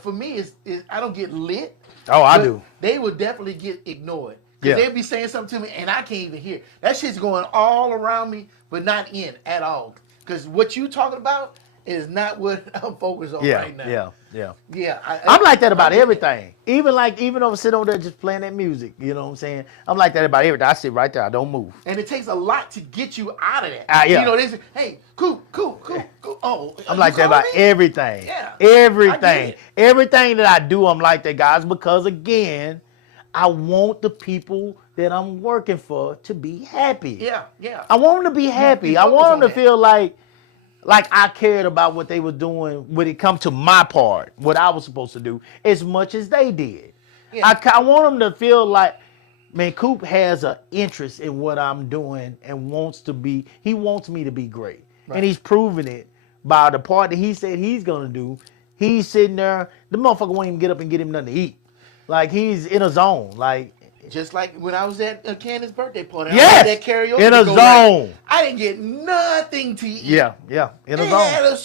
for me, it's I don't get lit. Oh, I but do. They will definitely get ignored. Yeah. Because they'll be saying something to me and I can't even hear. That shit's going all around me, but not in at all. Because what you talking about is not what I'm focused on Yeah, right now. yeah. Yeah. I'm like that about I get it. everything. Even though I'm sitting over there just playing that music, you know what I'm saying? I'm like that about everything. I sit right there. I don't move. And it takes a lot to get you out of that. Yeah. You know, they say, hey, cool. Oh, I'm like that about everything. Yeah. Everything. I get it. Everything that I do, I'm like that, guys, because again, I want the people that I'm working for to be happy. Yeah. I want them to be happy. Be I want them to focused on feel like I cared about what they were doing when it come to my part, what I was supposed to do, as much as they did. Yeah. I want them to feel like, man, Coop has an interest in what I'm doing and he wants me to be great. Right. And he's proving it by the part that he said he's going to do. He's sitting there, the motherfucker won't even get up and get him nothing to eat. Like, he's in a zone. Like, Just like when I was at Candace's birthday party. Yes! I had that karaoke In a to go right. zone. I didn't get nothing to eat. yeah, in a They zone. had a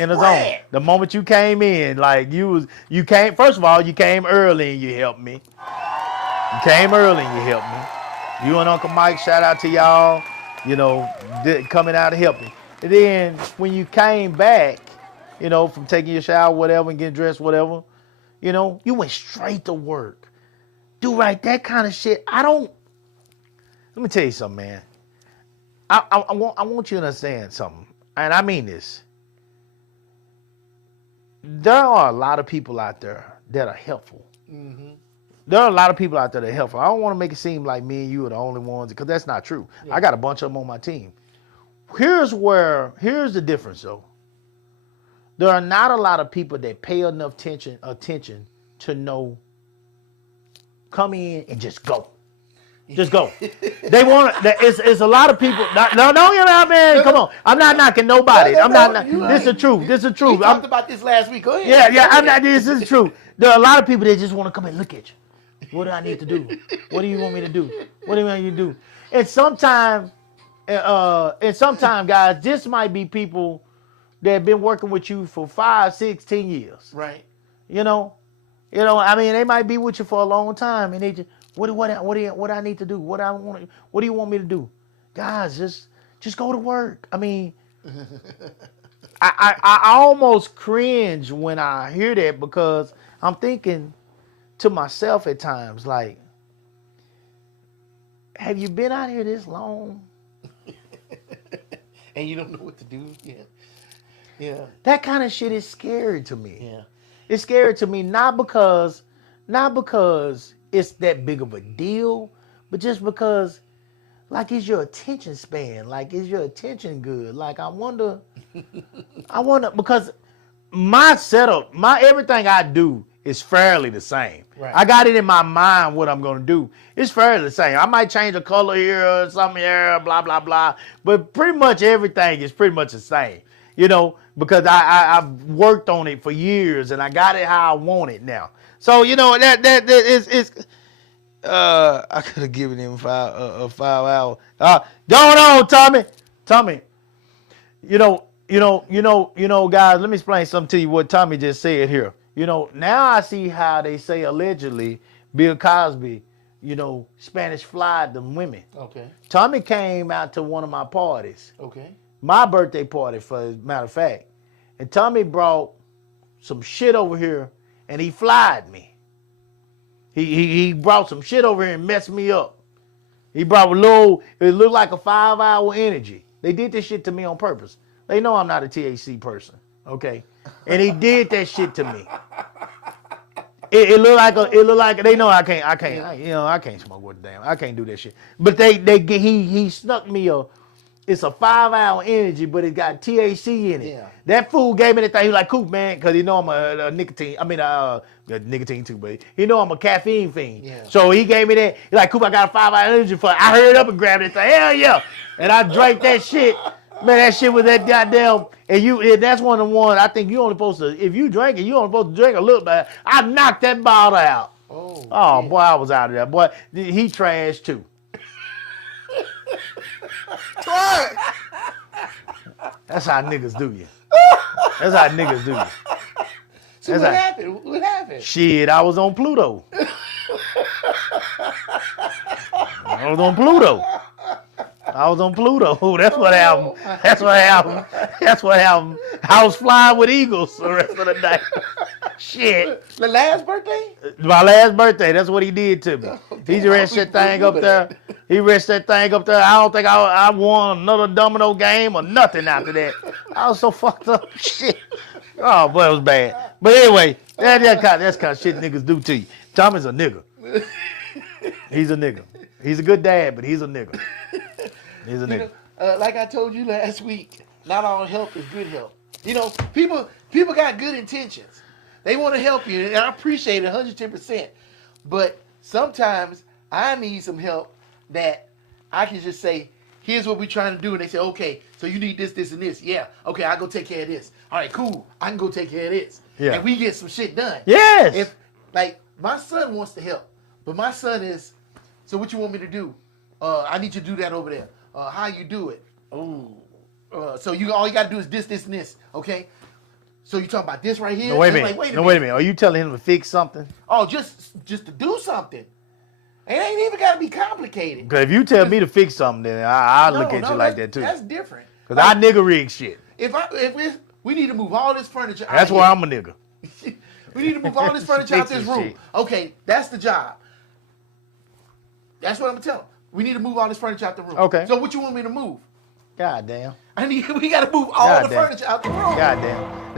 In the zone. spread. The moment you came in, like you came. First of all, you came early and you helped me. You came early and you helped me. You and Uncle Mike, shout out to y'all. Coming out to help me. And then when you came back, from taking your shower, whatever, and getting dressed, whatever, you went straight to work. Do right, that kind of shit. Let me tell you something, man. I want you to understand something, and I mean this. There are a lot of people out there that are helpful. Mm-hmm. There are a lot of people out there that are helpful. I don't want to make it seem like me and you are the only ones, because that's not true. Yeah. I got a bunch of them on my team. Here's the difference, though. There are not a lot of people that pay enough attention to know, come in and just go. Just go. They want to. It's a lot of people. No, man. Come on. I'm not knocking nobody. No, I'm not. you're This is the right. truth. This is the We truth. talked about this last week. Go ahead. Yeah. I'm not. This is true. There are a lot of people that just want to come and look at you. What do I need to do? What do you want me to do? What do you want me to do? And sometimes, guys, this might be people that have been working with you for 5, 6, 10 years. Right. I mean, they might be with you for a long time, and they just, what I need to do? What do you want me to do? Guys, just go to work. I mean, I almost cringe when I hear that, because I'm thinking to myself at times, like, have you been out here this long? And you don't know what to do. Yeah. Yeah. That kind of shit is scary to me. Yeah. It's scary to me not because it's that big of a deal, but just because, like, is your attention span? Like, is your attention good? Like, I wonder because my setup, everything I do is fairly the same. Right. I got it in my mind what I'm gonna do. It's fairly the same. I might change a color here or something here, blah blah blah, but pretty much everything is pretty much the same. You know, because I've worked on it for years and I got it how I want it now. So you know that is I could have given him 5 hours. Going on, Tommy. You know, guys. Let me explain something to you. What Tommy just said here. You know, now I see how they say allegedly Bill Cosby, you know, Spanish flied them women. Okay. Tommy came out to one of my parties. Okay. My birthday party, for a matter of fact. And Tommy brought some shit over here and he flied me. He brought some shit over here and messed me up. He brought it looked like a 5-hour energy. They did this shit to me on purpose. They know I'm not a THC person, okay? And he did that shit to me. It looked like they know I can't smoke with the damn. I can't do that shit. But he snuck me it's a 5-hour energy, but it got THC in it. Yeah. That fool gave me that thing. He was like, cool, man, because he know I'm a nicotine. I mean, nicotine too, but he know I'm a caffeine fiend. Yeah. So he gave me that. He's like, cool, I got a 5-hour energy for it. I hurried up and grabbed it. Said, hell yeah. And I drank that shit. Man, that shit was that goddamn. And that's one of the ones I think you only supposed to, if you drink it, you only supposed to drink a little bit. I knocked that bottle out. Oh yeah. Boy, I was out of there. Boy, he trash too. That's how niggas do you. That's how niggas do you. So what happened? What happened? Shit, I was on Pluto. I was on Pluto. That's what happened. That's what happened. I was flying with eagles the rest of the night. Shit. The last birthday? My last birthday. That's what he did to me. He wrenched that thing up there. I don't think I won another domino game or nothing after that. I was so fucked up. Shit. Oh, boy, it was bad. But anyway, that's kind of shit niggas do to you. Tommy's a nigga. He's a nigga. He's a good dad, but he's a nigga. He's a nigga. Like I told you last week, not all help is good help. You know, people got good intentions. They want to help you, and I appreciate it 110%. But sometimes I need some help that I can just say, here's what we're trying to do. And they say, okay, so you need this, this, and this. Yeah, okay, I'll go take care of this. All right, cool. I can go take care of this. Yeah. And we get some shit done. Yes. If, like, my son wants to help, but my son is, so what you want me to do? I need you to do that over there. How you do it? Oh, so all you got to do is this, this, and this. Okay. So you talking about this right here? No, wait a minute. Like, wait a minute. Are you telling him to fix something? Oh, just to do something. It ain't even got to be complicated. Because if you tell me to fix something, then I'll look at you like that too. That's different. Because I nigga rig shit. If we need to move all this furniture. That's why I'm a nigga. We need to move all this furniture out this room. Shit. Okay, that's the job. That's what I'm gonna tell him. We need to move all this furniture out the room. Okay. So what you want me to move? God damn. We got to move all the furniture out the room. God damn.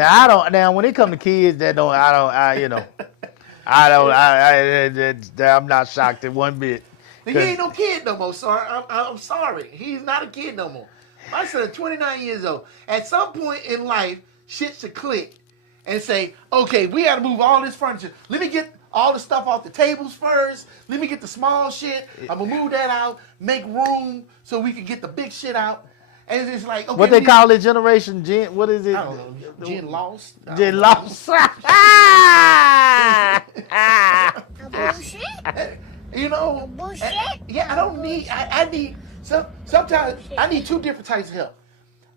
Now when it come to kids I'm not shocked at one bit. He ain't no kid no more, sir. I'm sorry. He's not a kid no more. My son's 29 years old. At some point in life, shit should click and say, okay, we got to move all this furniture. Let me get all the stuff off the tables first. Let me get the small shit. I'm going to move that out, make room so we can get the big shit out. And it's like, okay. What they call it, Generation Gen, what is it? I don't know. Gen Lost? Gen Lost. You know, Bullshit? yeah, I don't need, I need, sometimes I need two different types of help.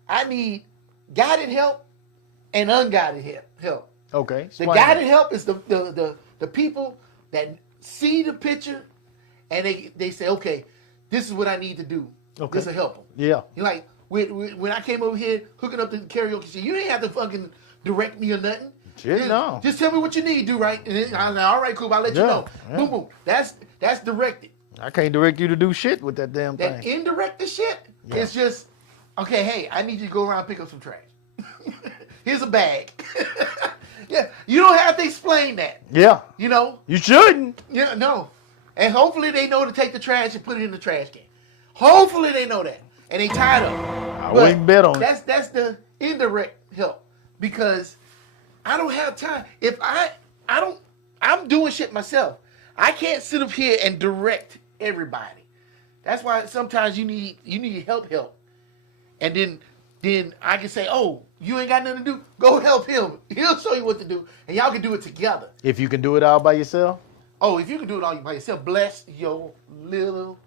I need guided help and unguided help. Okay. The guided help is the people that see the picture and they say, okay, this is what I need to do. Okay. This will help them. Yeah. You're like, when I came over here hooking up the karaoke shit, you didn't have to fucking direct me or nothing. Shit, no. Just tell me what you need to do, right? And then I was like, all right, cool, I'll let you know. Yeah. Boom, boom. That's directed. I can't direct you to do shit with that damn That thing. indirected shit is just, Okay, hey, I need you to go around and pick up some trash. Here's a bag. Yeah, you don't have to explain that. Yeah. You know? You shouldn't. Yeah, no. And hopefully they know to take the trash and put it in the trash can. Hopefully they know that. And they tired of it. I wouldn't bet on it. That's the indirect help. Because I don't have time. If I'm doing shit myself. I can't sit up here and direct everybody. That's why sometimes you need help. And then I can say, oh, you ain't got nothing to do? Go help him. He'll show you what to do. And y'all can do it together. If you can do it all by yourself. Oh, if you can do it all by yourself, bless your little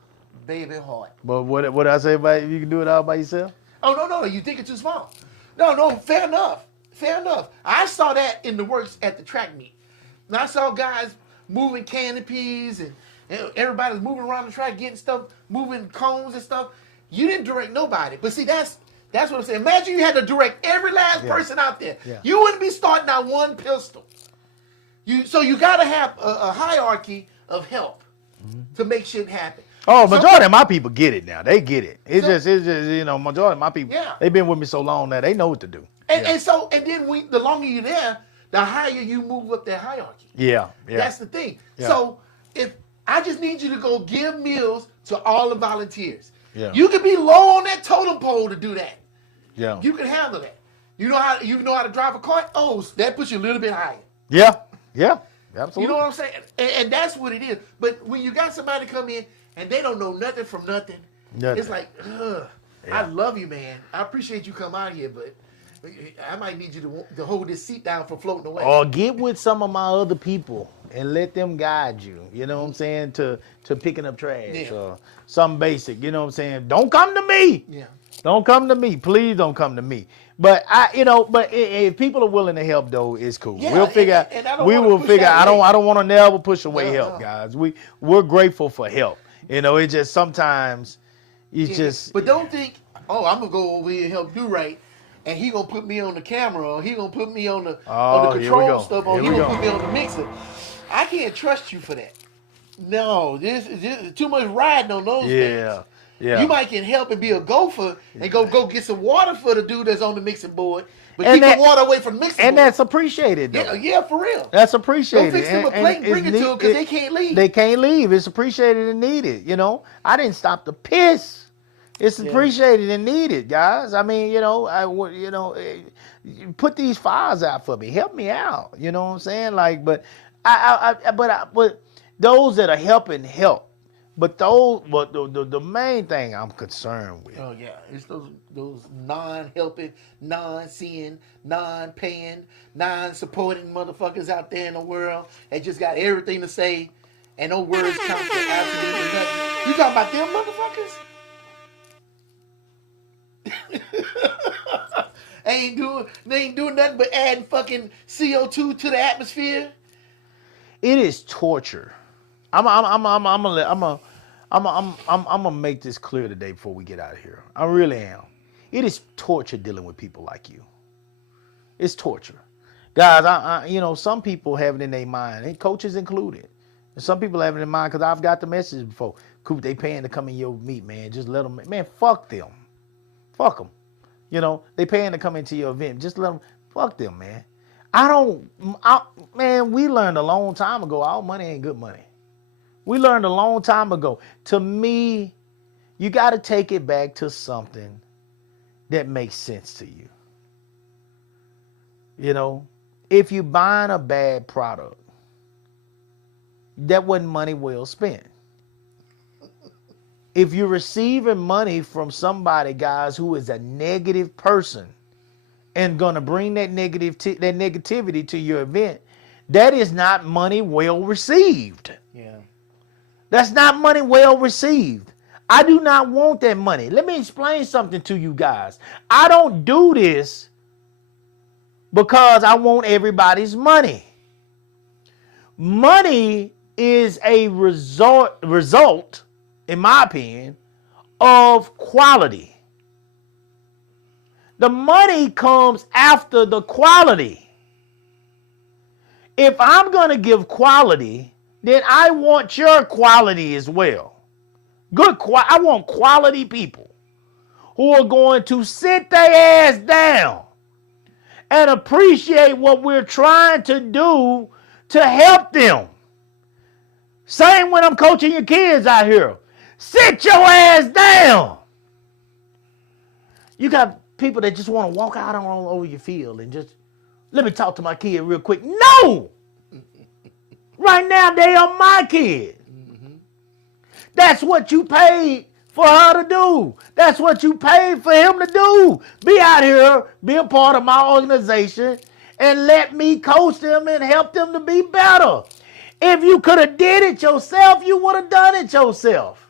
baby heart. But what I say about if you can do it all by yourself? Oh, no, you think it's too small. No, fair enough. I saw that in the works at the track meet. And I saw guys moving canopies and everybody's moving around the track, getting stuff, moving cones and stuff. You didn't direct nobody. But see, that's what I'm saying. Imagine you had to direct every last person out there. Yeah. You wouldn't be starting out one pistol. So you got to have a hierarchy of help to make shit happen. Oh, majority of my people get it now. They get it. It's just majority of my people. Yeah. They've been with me so long that they know what to do. And then the longer you're there, the higher you move up that hierarchy. Yeah. That's the thing. Yeah. So if I just need you to go give meals to all the volunteers. Yeah. You can be low on that totem pole to do that. Yeah. You can handle that. You know how to drive a car? Oh, that puts you a little bit higher. Yeah. Absolutely. You know what I'm saying? And that's what it is. But when you got somebody come in and they don't know nothing from nothing. It's like, ugh. Yeah. I love you, man. I appreciate you come out here, but I might need you to hold this seat down for floating away. Or get with some of my other people and let them guide you. You know what I'm saying? To picking up trash or something basic. You know what I'm saying? Don't come to me. Yeah. Don't come to me. Please don't come to me. But if people are willing to help though, it's cool. Yeah, We'll figure and out. We will figure out. I don't want to never push away help, No. guys. We're grateful for help. It just sometimes just. But don't think, oh, I'm gonna go over here and help do right, and he gonna put me on the camera, or he gonna put me on the control stuff, or he gonna put me on the mixer. I can't trust you for that. No, this is too much riding on those things. Yeah. You might can help and be a gopher and go get some water for the dude that's on the mixing board, but keep the water away from the mixing board. And that's appreciated, though. Yeah, for real. That's appreciated. Go fix them a plate and bring it to them because they can't leave. They can't leave. It's appreciated and needed, I didn't stop the piss. It's appreciated and needed, guys. I mean, put these fires out for me. Help me out. You know what I'm saying? Like, but those that are helping help. But the main thing I'm concerned with. Oh yeah, it's those non-helping, non-seeing, non-paying, non-supporting motherfuckers out there in the world that just got everything to say and no words count for absolutely nothing. You talking about them motherfuckers? They ain't doing nothing but adding fucking CO2 to the atmosphere. It is torture. I'm gonna make this clear today before we get out of here. I really am. It is torture dealing with people like you. It's torture, guys. Some people have it in their mind, and coaches included. And some people have it in mind because I've got the message before. Coop, they paying to come in your meet, man. Just let them, man. Fuck them. Fuck them. They paying to come into your event. Just let them. Fuck them, man. Man, we learned a long time ago. All money ain't good money. We learned a long time ago. To me, you got to take it back to something that makes sense to you. If you're buying a bad product, that wasn't money well spent. If you're receiving money from somebody, guys, who is a negative person and going to bring that negativity to your event, that is not money well received. Yeah. That's not money well received. I do not want that money. Let me explain something to you guys. I don't do this because I want everybody's money. Money is a result, in my opinion, of quality. The money comes after the quality. If I'm going to give quality, then I want your quality as well. I want quality people who are going to sit their ass down and appreciate what we're trying to do to help them. Same when I'm coaching your kids out here. Sit your ass down. You got people that just want to walk out all over your field and just, let me talk to my kid real quick. No! Right now, they are my kid. That's what you paid for her to do. That's what you paid for him to do. Be out here, be a part of my organization, and let me coach them and help them to be better. If you could have did it yourself, you would have done it yourself.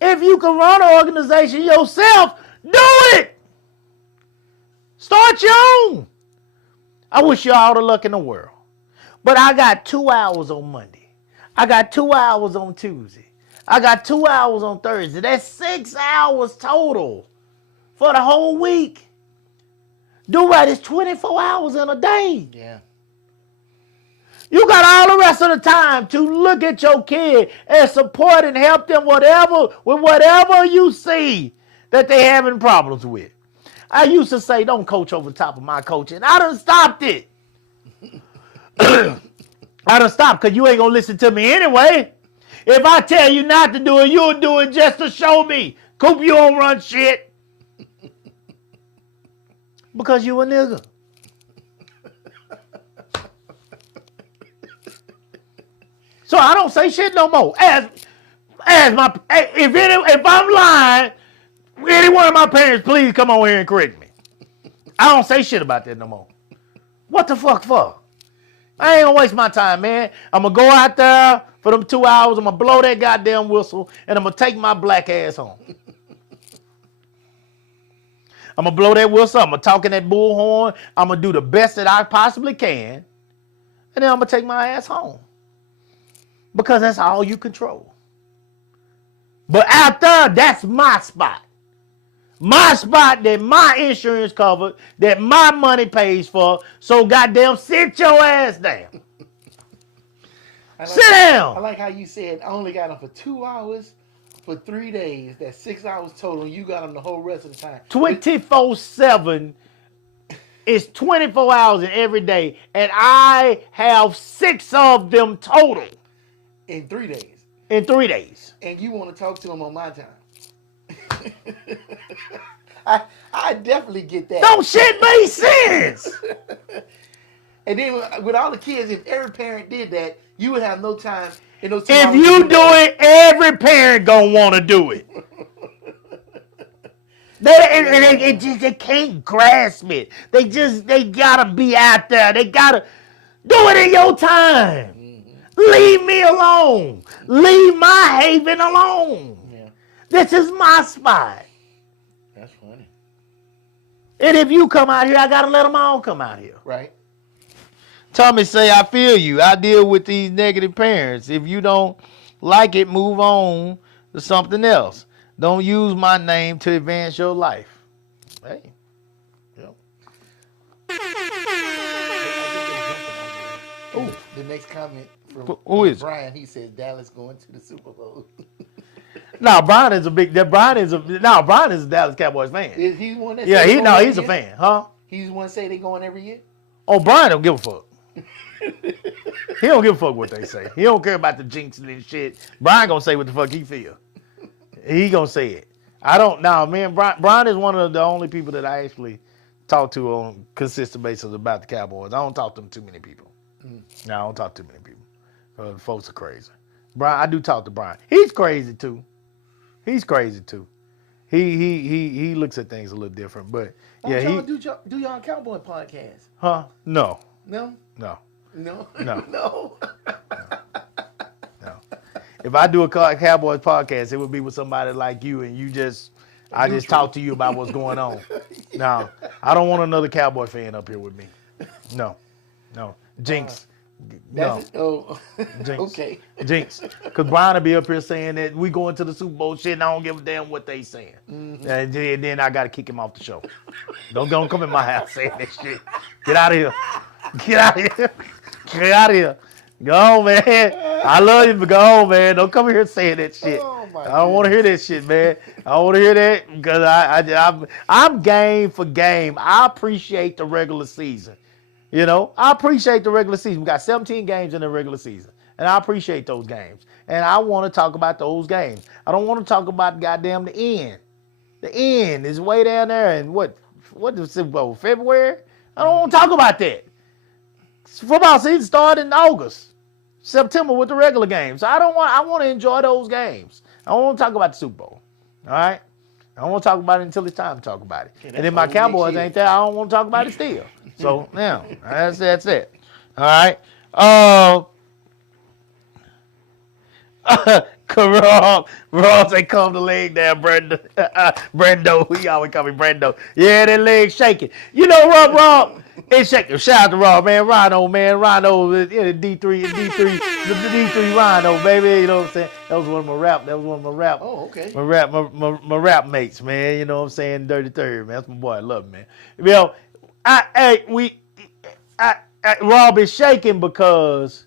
If you could run an organization yourself, do it. Start your own. I wish you all the luck in the world. But I got 2 hours on Monday. I got 2 hours on Tuesday. I got 2 hours on Thursday. That's 6 hours total for the whole week. Do right, it's 24 hours in a day. Yeah. You got all the rest of the time to look at your kid and support and help them with whatever you see that they having problems with. I used to say, don't coach over top of my coaching. I done stopped it. I done stopped because you ain't going to listen to me anyway. If I tell you not to do it, you'll do it just to show me. Coop, you don't run shit. Because you a nigga. So I don't say shit no more. If I'm lying, any one of my parents, please come on here and correct me. I don't say shit about that no more. What the fuck for? I ain't gonna waste my time, man. I'm gonna go out there for them 2 hours. I'm gonna blow that goddamn whistle, and I'm gonna take my black ass home. I'm gonna blow that whistle. I'm gonna talk in that bullhorn. I'm gonna do the best that I possibly can, and then I'm gonna take my ass home. Because that's all you control. But out there, that's my spot. My spot that my insurance covered, that my money pays for. So goddamn, sit your ass down. Sit down. I like how you said I only got them for 2 hours for 3 days. That's 6 hours total. And you got them the whole rest of the time. 24/7 is 24 hours in every day. And I have 6 of them total. In 3 days. In 3 days. And you want to talk to them on my time. I definitely get that. Don't shit make sense. And then with all the kids, if every parent did that, you would have no time. In those 2 If hours you do it, every parent gonna want to do it. They can't grasp it. They gotta be out there. They gotta do it in your time. Leave me alone. Leave my haven alone. Yeah. This is my spot. That's funny. And if you come out here, I gotta let them all come out here. Right. Tommy say, I feel you. I deal with these negative parents. If you don't like it, move on to something else. Don't use my name to advance your life. Hey. Yep. Ooh. The next comment from Who is it? Brian, he says Dallas going to the Super Bowl. No, Brian is a Dallas Cowboys fan. Is he one that Yeah, say they going he's a every year? fan, huh? He's one say they going every year? Oh, Brian don't give a fuck. He don't give a fuck what they say. He don't care about the jinxing and shit. Brian gonna say what the fuck he feel. He gonna say it. I don't know, man. Brian is one of the only people that I actually talk to on consistent basis about the Cowboys. I don't talk to too many people. No, I don't talk to too many people. Folks are crazy. Brian, I do talk to Brian. He's crazy too. He looks at things a little different, but yeah, Y'all do y'all Cowboy podcast? Huh? No. No. No. No. No. No. No. If I do a Cowboys podcast, it would be with somebody like you, and I just talk to you about what's going on. No, I don't want another Cowboy fan up here with me. No. Jinx. No. Oh. Jinx. Okay. Jinx. Because Brian will be up here saying that we going to the Super Bowl shit, and I don't give a damn what they saying. Mm-hmm. And then I got to kick him off the show. Don't come in my house saying that shit. Get out of here. Get out of here. Get out of here. Go on, man. I love you, but go on, man. Don't come here saying that shit. Oh I don't want to hear that shit, man. I don't want to hear that because I'm game for game. I appreciate the regular season. You know, I appreciate the regular season. We got 17 games in the regular season, and I appreciate those games. And I want to talk about those games. I don't want to talk about goddamn the end. The end is way down there, and what the Super Bowl, February? I don't want to talk about that. Football season started in August, September with the regular games. So I want to enjoy those games. I don't want to talk about the Super Bowl. All right? I don't want to talk about it until it's time to talk about it. And then my Cowboys ain't there. I don't want to talk about it still. So now, that's it. All right? Rob say come the leg down, Brendo. He always call me Brendo. Yeah, that leg shaking. You know, Rob, it's shaking. Shout out to Rob, man. Rhino, the D3, the D3 Rhino, baby. You know what I'm saying? That was one of my rap. Oh, okay. My rap mates, man. You know what I'm saying? Dirty Third, man. That's my boy. I love him, man. You know, Rob is shaking because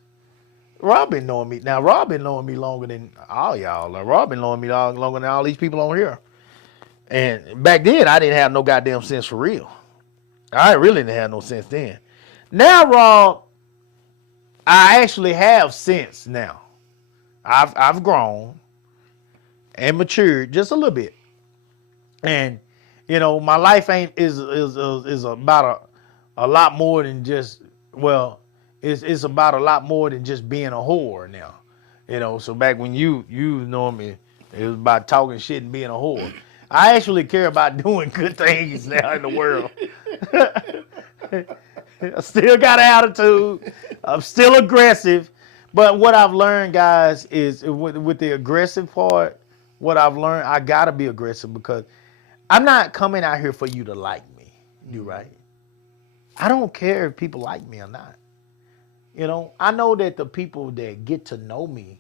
Rob been knowing me. Now, Rob been knowing me longer than all y'all. Rob been knowing me longer than all these people on here. And back then, I didn't have no goddamn sense for real. I really didn't have no sense then. Now, Rob, I actually have sense now. I've grown and matured just a little bit. And, you know, my life is about a lot more than just, well, it's about a lot more than just being a whore now. You know, so back when you know me, it was about talking shit and being a whore. I actually care about doing good things now in the world. I still got an attitude. I'm still aggressive. But what I've learned, guys, is with the aggressive part, what I've learned, I got to be aggressive because I'm not coming out here for you to like me. You right? I don't care if people like me or not. You know, I know that the people that get to know me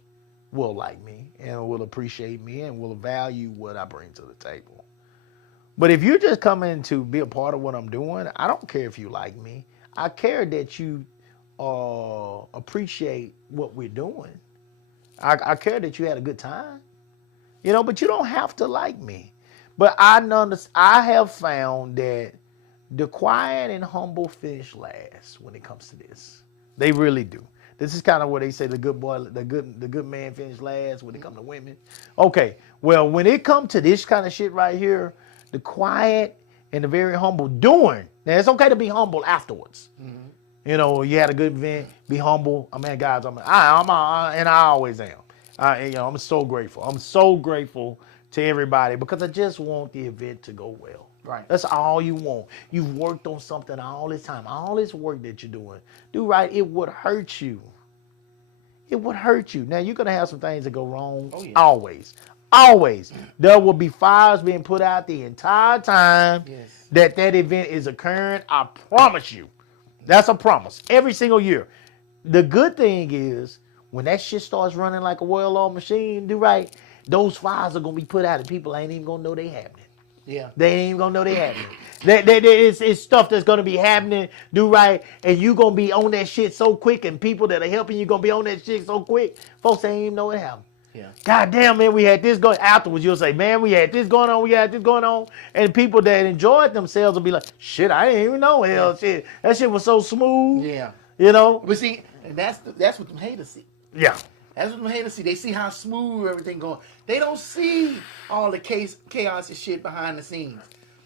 will like me and will appreciate me and will value what I bring to the table. But if you're just coming to be a part of what I'm doing, I don't care if you like me. I care that you appreciate what we're doing. I care that you had a good time. You know, but you don't have to like me. But I have found that the quiet and humble finish last when it comes to this. They really do. This is kind of what they say the good man finish last when it comes to women. Okay, well, when it comes to this kind of shit right here, the quiet and the very humble doing. Now, it's okay to be humble afterwards. Mm-hmm. You know, you had a good event, be humble. I mean, guys, and I always am. I'm so grateful. I'm so grateful to everybody because I just want the event to go well. Right. That's all you want. You've worked on something all this time. All this work that you're doing. Do right. It would hurt you. It would hurt you. Now, you're going to have some things that go wrong. Oh, yeah. Always. Always. There will be fires being put out the entire time that event is occurring. I promise you. That's a promise. Every single year. The good thing is when that shit starts running like a well-oiled machine, do right, those fires are going to be put out and people ain't even going to know they happening. Yeah, they ain't even gonna know they happening. It's stuff that's gonna be happening, do right, and you gonna be on that shit so quick, and people that are helping you gonna be on that shit so quick, folks ain't even know it happened. Yeah. God damn, man, we had this going. Afterwards, you'll say, man, we had this going on, and people that enjoyed themselves will be like, shit, I didn't even know, shit, that shit was so smooth. Yeah, you know. But see, and that's what them haters see. Yeah. That's what them haters see. They see how smooth everything going. They don't see all the chaos and shit behind the scenes.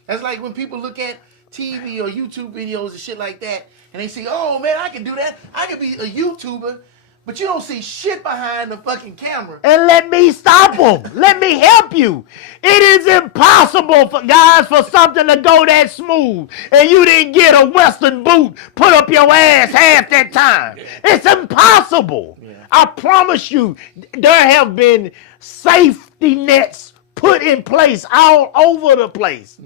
That's like when people look at TV or YouTube videos and shit like that, and they see, oh man, I can do that. I can be a YouTuber, but you don't see shit behind the fucking camera. And let me stop them. Let me help you. It is impossible for something to go that smooth, and you didn't get a Western boot put up your ass half that time. It's impossible. I promise you, there have been safety nets put in place all over the place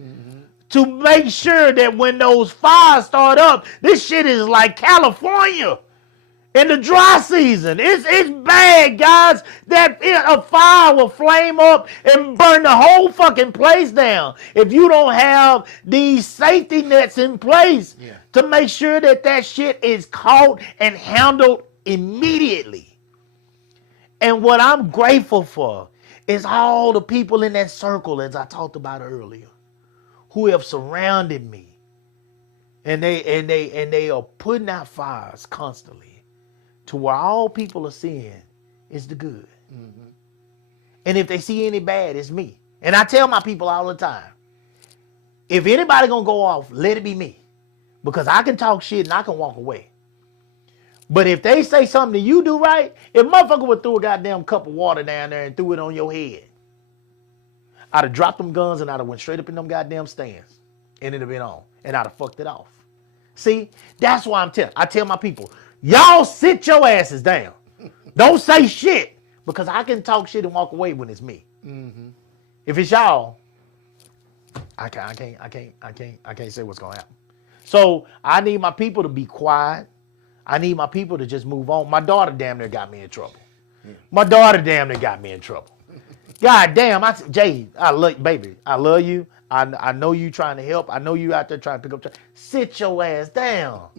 to make sure that when those fires start up, this shit is like California in the dry season. It's bad, guys. That a fire will flame up and burn the whole fucking place down if you don't have these safety nets in place to make sure that shit is caught and handled immediately. And what I'm grateful for It's all the people in that circle, as I talked about earlier, who have surrounded me. And they are putting out fires constantly to where all people are seeing is the good. Mm-hmm. And if they see any bad, it's me. And I tell my people all the time, if anybody gonna go off, let it be me. Because I can talk shit and I can walk away. But if they say something that you do right, if motherfucker would throw a goddamn cup of water down there and threw it on your head, I'd have dropped them guns and I'd have went straight up in them goddamn stands. And it'd have been on. And I'd have fucked it off. See, that's why I tell my people, y'all sit your asses down. Don't say shit. Because I can talk shit and walk away when it's me. Mm-hmm. If it's y'all, I can't say what's gonna happen. So I need my people to be quiet. I need my people to just move on. My daughter damn near got me in trouble. God damn, Jay, I love baby. I love you. I know you trying to help. I know you out there trying to pick up. Sit your ass down.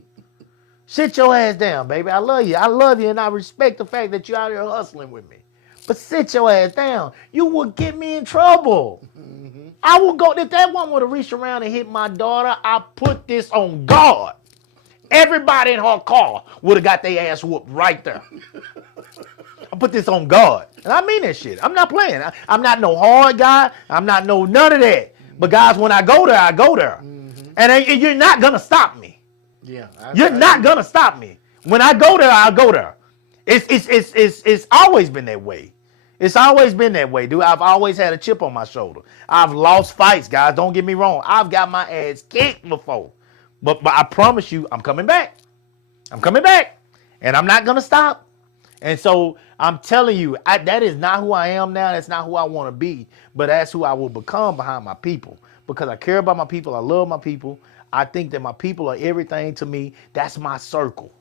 Sit your ass down, baby. I love you, and I respect the fact that you're out here hustling with me. But sit your ass down. You will get me in trouble. Mm-hmm. I will go. If that one would have reached around and hit my daughter, I put this on God. Everybody in her car would have got their ass whooped right there. I put this on God. And I mean that shit. I'm not playing. I'm not no hard guy. I'm not no none of that. But guys, when I go there, I go there. Mm-hmm. And you're not going to stop me. Yeah. You're not going to stop me. When I go there, I'll go there. It's always been that way. It's always been that way, dude. I've always had a chip on my shoulder. I've lost fights, guys. Don't get me wrong. I've got my ass kicked before. But I promise you, I'm coming back. And I'm not going to stop. And so I'm telling you, that is not who I am now. That's not who I want to be. But that's who I will become behind my people. Because I care about my people. I love my people. I think that my people are everything to me. That's my circle.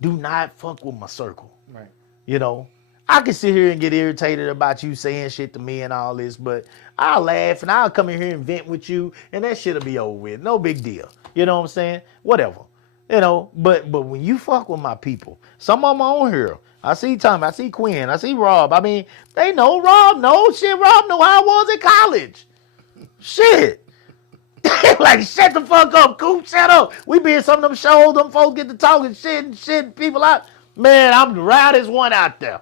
Do not fuck with my circle. Right. You know, I can sit here and get irritated about you saying shit to me and all this, but I'll laugh and I'll come in here and vent with you and that shit'll be over with. No big deal. You know what I'm saying? Whatever. You know, but when you fuck with my people, some of them on here, I see Tommy, I see Quinn, I see Rob. I mean, they know Rob knows shit. Rob know how I was in college. Shit. Like, shut the fuck up, Coop. Shut up. We be in some of them shows, them folks get to talking shit and shit people out. Man, I'm the rowdiest one out there.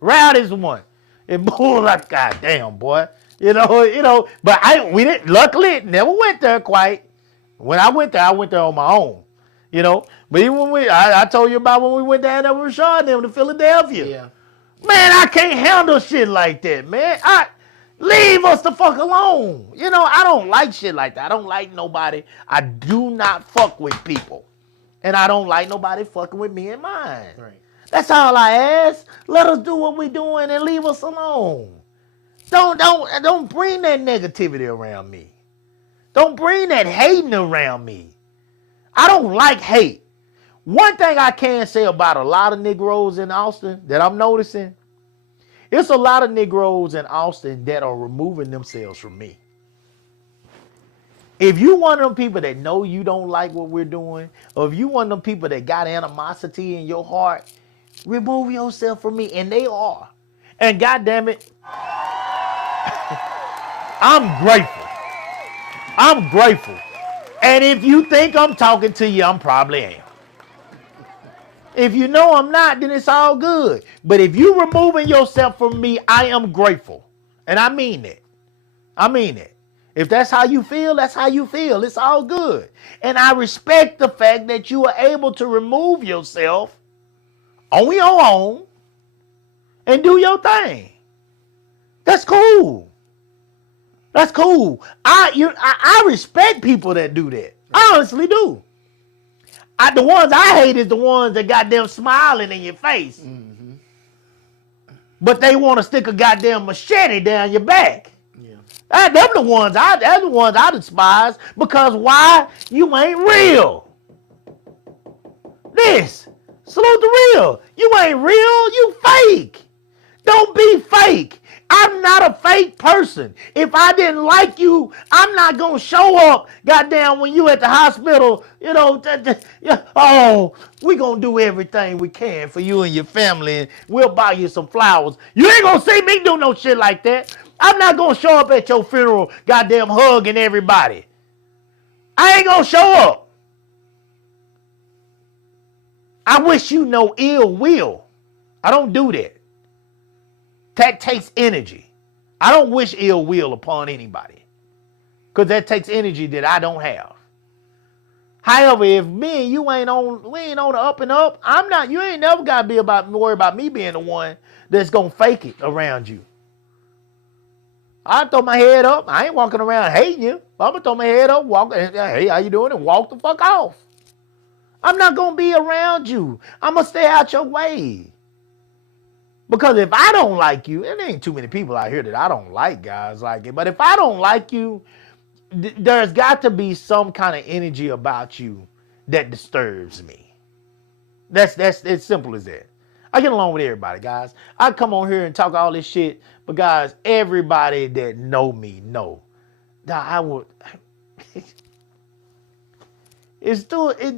Rowdiest one. And boy, like, goddamn, boy. You know, but we didn't, luckily, never went there quite. When I went there on my own. You know, but even when I told you about when we went down there with Rashad and them to Philadelphia. Yeah. Man, I can't handle shit like that, man. Leave us the fuck alone. You know, I don't like shit like that. I don't like nobody. I do not fuck with people. And I don't like nobody fucking with me and mine. Right. That's all I ask. Let us do what we doing and leave us alone. Don't bring that negativity around me. Don't bring that hating around me. I don't like hate. One thing I can say about a lot of Negroes in Austin that I'm noticing, it's a lot of Negroes in Austin that are removing themselves from me. If you one of them people that know you don't like what we're doing, or if you one of them people that got animosity in your heart, remove yourself from me. And they are. And goddamn it, I'm grateful. And if you think I'm talking to you, I'm probably am. If you know I'm not, then it's all good. But if you removing yourself from me, I am grateful. And I mean it. If that's how you feel, that's how you feel. It's all good. And I respect the fact that you are able to remove yourself on your own and do your thing. That's cool. I respect people that do that. I honestly do. The ones I hate is the ones that got them smiling in your face. Mm-hmm. But they want to stick a goddamn machete down your back. Yeah. That's the ones I despise, because why? You ain't real. Salute the real. You ain't real, you fake. Don't be fake. I'm not a fake person. If I didn't like you, I'm not going to show up, goddamn, when you at the hospital, you know, oh, we going to do everything we can for you and your family, and we'll buy you some flowers. You ain't going to see me do no shit like that. I'm not going to show up at your funeral, goddamn, hugging everybody. I ain't going to show up. I wish you no ill will. I don't do that. That takes energy. I don't wish ill will upon anybody, because that takes energy that I don't have. However, if me and you we ain't on the up and up, you ain't never got to worry about me being the one that's going to fake it around you. I throw my head up. I ain't walking around hating you. I'm going to throw my head up, walk, hey, how you doing? And walk the fuck off. I'm not going to be around you. I'm going to stay out your way. Because if I don't like you, and there ain't too many people out here that I don't like, guys, like it. But if I don't like you, there's got to be some kind of energy about you that disturbs me. That's as simple as that. I get along with everybody, guys. I come on here and talk all this shit, but guys, everybody that know me know that I would. It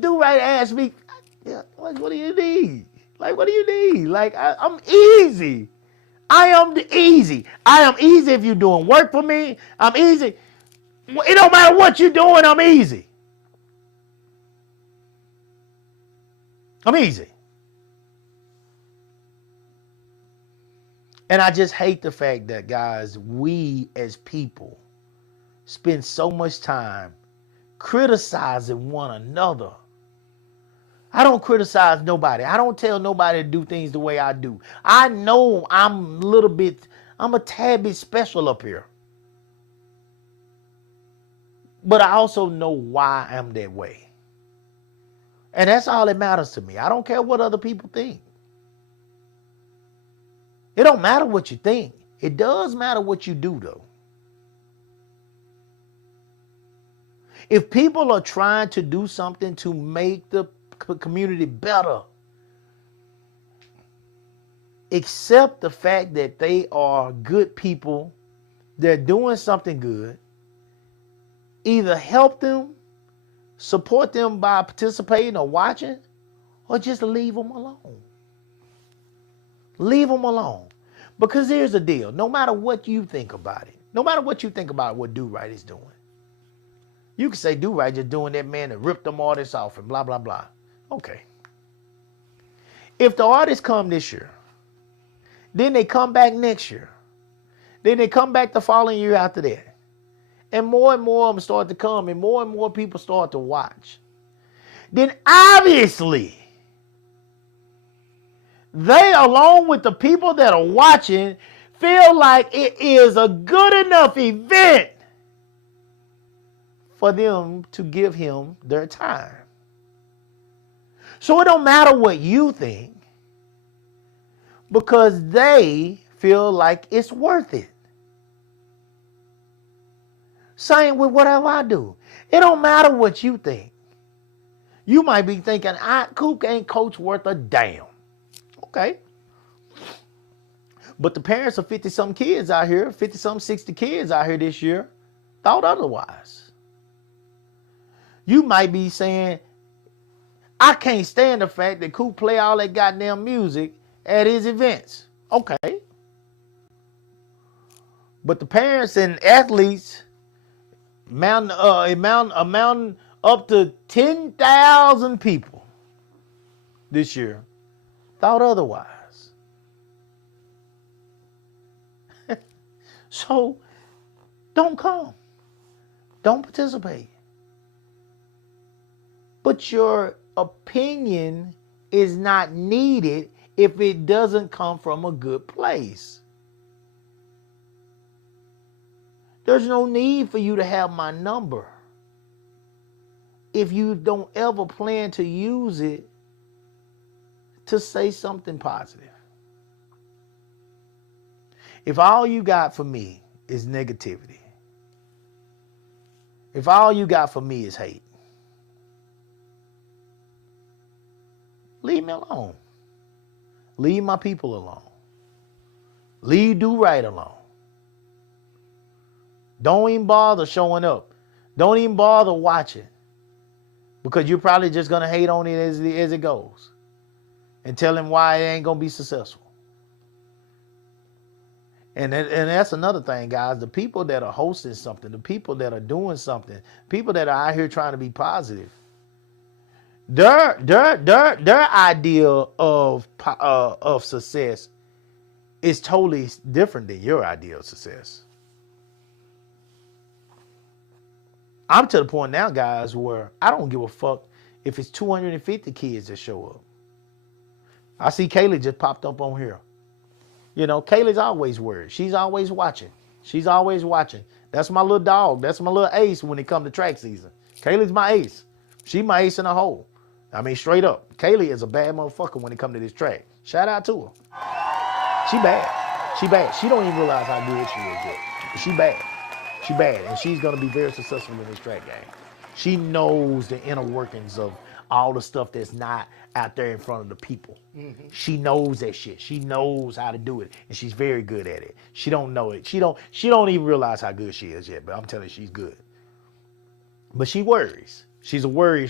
do right ask me, what do you need? Like, what do you need? Like, I'm easy. I am easy. I am easy if you're doing work for me. I'm easy. It don't matter what you're doing, I'm easy. I'm easy. And I just hate the fact that, guys, we as people spend so much time criticizing one another. I don't criticize nobody. I don't tell nobody to do things the way I do. I know I'm a tad bit special up here. But I also know why I'm that way. And that's all that matters to me. I don't care what other people think. It don't matter what you think. It does matter what you do, though. If people are trying to do something to make the community better, accept the fact that they are good people, they're doing something good. Either help them, support them by participating or watching, or just leave them alone. Leave them alone. Because here's the deal. No matter what you think about it, no matter what you think about what Do Right is doing, you can say Do Right just doing that, man, and rip them artists off and blah, blah, blah. Okay. If the artists come this year, then they come back next year, then they come back the following year after that, and more of them start to come, and more people start to watch, then obviously they, along with the people that are watching, feel like it is a good enough event for them to give him their time. So it don't matter what you think, because they feel like it's worth it. Same with whatever I do. It don't matter what you think. You might be thinking, Coop ain't coach worth a damn. Okay. But the parents of 50-some kids out here, 50-some, 60 kids out here this year, thought otherwise. You might be saying, I can't stand the fact that Coop play all that goddamn music at his events. Okay. But the parents and athletes amounting up to 10,000 people this year thought otherwise. So don't come. Don't participate. But your opinion is not needed if it doesn't come from a good place. There's no need for you to have my number if you don't ever plan to use it to say something positive. If all you got for me is negativity, if all you got for me is hate, leave me alone. Leave my people alone. Leave Do Right alone. Don't even bother showing up. Don't even bother watching. Because you're probably just going to hate on it as it goes. And tell him why it ain't going to be successful. And that's another thing, guys. The people that are hosting something, the people that are doing something, people that are out here trying to be positive, their idea of success is totally different than your idea of success. I'm to the point now, guys, where I don't give a fuck if it's 250 kids that show up. I see Kaylee just popped up on here. You know, Kaylee's always worried. She's always watching. She's always watching. That's my little dog. That's my little ace when it comes to track season. Kaylee's my ace. She my ace in a hole. I mean, straight up. Kaylee is a bad motherfucker when it comes to this track. Shout out to her. She bad. She bad. She don't even realize how good she is yet. But she bad. She bad. And she's going to be very successful in this track game. She knows the inner workings of all the stuff that's not out there in front of the people. Mm-hmm. She knows that shit. She knows how to do it, and she's very good at it. She don't know it. She don't even realize how good she is yet, but I'm telling you, she's good. But she worries. She's a worry.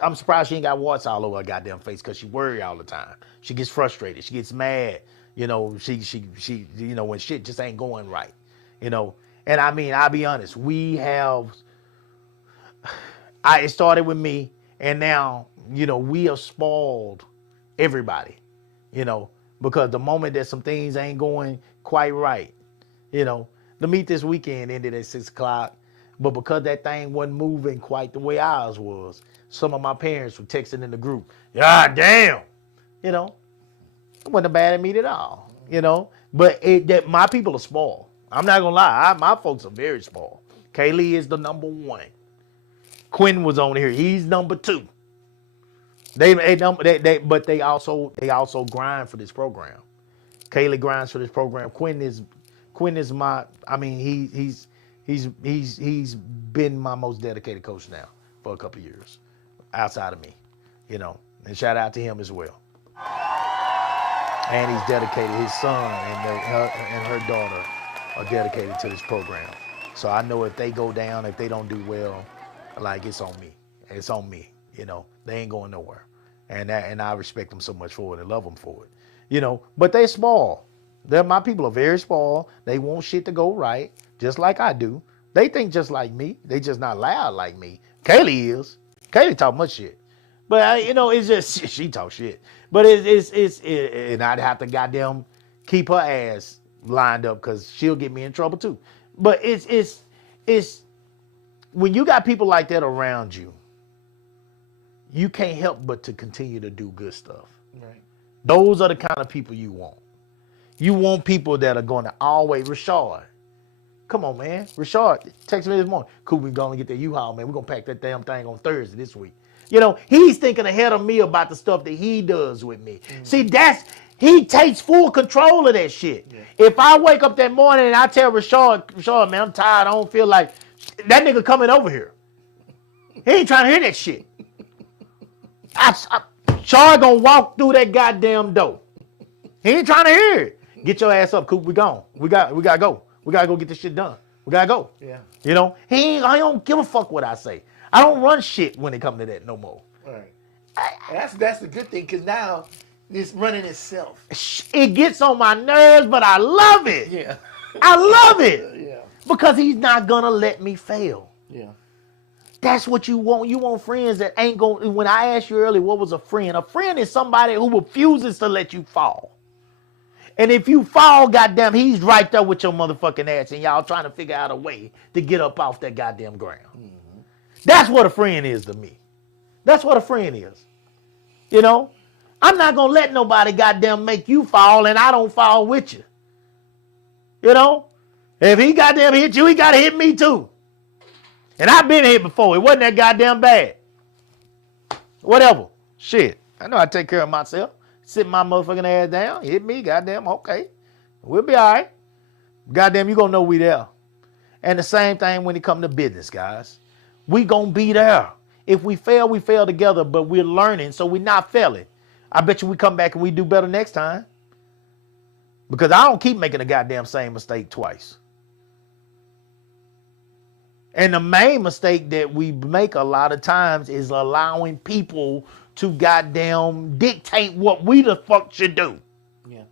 I'm surprised she ain't got warts all over her goddamn face because she worry all the time. She gets frustrated. She gets mad. You know, she you know, when shit just ain't going right. You know, and I mean, I'll be honest. It started with me. And now, you know, we have spoiled everybody, you know, because the moment that some things ain't going quite right, you know, the meet this weekend ended at 6 o'clock. But because that thing wasn't moving quite the way ours was, some of my parents were texting in the group, God damn, you know, it wasn't bad at me at all, you know, but my people are spoiled. I'm not going to lie. My folks are very spoiled. Kaylee is the number one. Quinn was on here. He's number 2. But they also grind for this program. Kaylee grinds for this program. Quinn is my. I mean, he's been my most dedicated coach now for a couple of years, outside of me, you know. And shout out to him as well. And he's dedicated. His son and her daughter are dedicated to this program. So I know if they go down, if they don't do well, like it's on me. It's on me. You know, they ain't going nowhere. And I respect them so much for it and love them for it. You know, but they small. My people are very small. They want shit to go right, just like I do. They think just like me. They just not loud like me. Kaylee is. Kaylee talk much shit. But, you know, it's just, she talk shit. But and I'd have to goddamn keep her ass lined up because she'll get me in trouble too. But it's when you got people like that around you, you can't help but to continue to do good stuff. Right. Those are the kind of people you want. You want people that are going to always, Rashard, come on, man. Rashard, text me this morning. Cool, we're going to get that U-Haul, man. We're going to pack that damn thing on Thursday this week. You know, he's thinking ahead of me about the stuff that he does with me. Mm-hmm. See, he takes full control of that shit. Yeah. If I wake up that morning and I tell Rashard, man, I'm tired, I don't feel like, that nigga coming over here. He ain't trying to hear that shit. Rashard gonna walk through that goddamn door. He ain't trying to hear it. Get your ass up, Coop. We gone. We gotta go. We gotta go get this shit done. We gotta go. Yeah. You know, I don't give a fuck what I say. I don't run shit when it comes to that no more. All right. That's the good thing, because now it's running itself. It gets on my nerves, but I love it. Yeah. I love it. Yeah. Because he's not gonna let me fail. Yeah. That's what you want. You want friends that ain't going. When I asked you earlier, what was a friend? A friend is somebody who refuses to let you fall. And if you fall, goddamn, he's right there with your motherfucking ass, and y'all trying to figure out a way to get up off that goddamn ground. Mm-hmm. That's what a friend is to me. That's what a friend is. You know, I'm not gonna let nobody goddamn make you fall, and I don't fall with you. You know, if he goddamn hit you, he gotta hit me too. And I've been hit before. It wasn't that goddamn bad. Whatever. Shit. I know I take care of myself. Sit my motherfucking ass down. Hit me. Goddamn. Okay. We'll be all right. Goddamn, you gonna know we there. And the same thing when it come to business, guys. We gonna be there. If we fail, we fail together, but we're learning, so we're not failing. I bet you we come back and we do better next time. Because I don't keep making the goddamn same mistake twice. And the main mistake that we make a lot of times is allowing people to goddamn dictate what we the fuck should do. Yeah.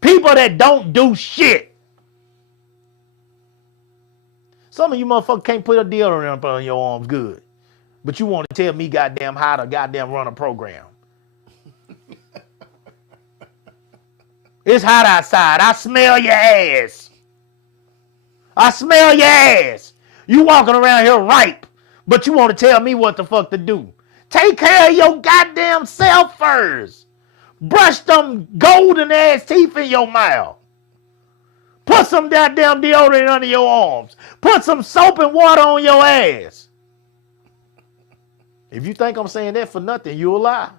People that don't do shit. Some of you motherfuckers can't put a deodorant up on your arms good. But you want to tell me goddamn how to goddamn run a program. It's hot outside. I smell your ass. I smell your ass. You walking around here ripe, but you want to tell me what the fuck to do. Take care of your goddamn self first. Brush them golden ass teeth in your mouth. Put some goddamn deodorant under your arms. Put some soap and water on your ass. If you think I'm saying that for nothing, you'll lie.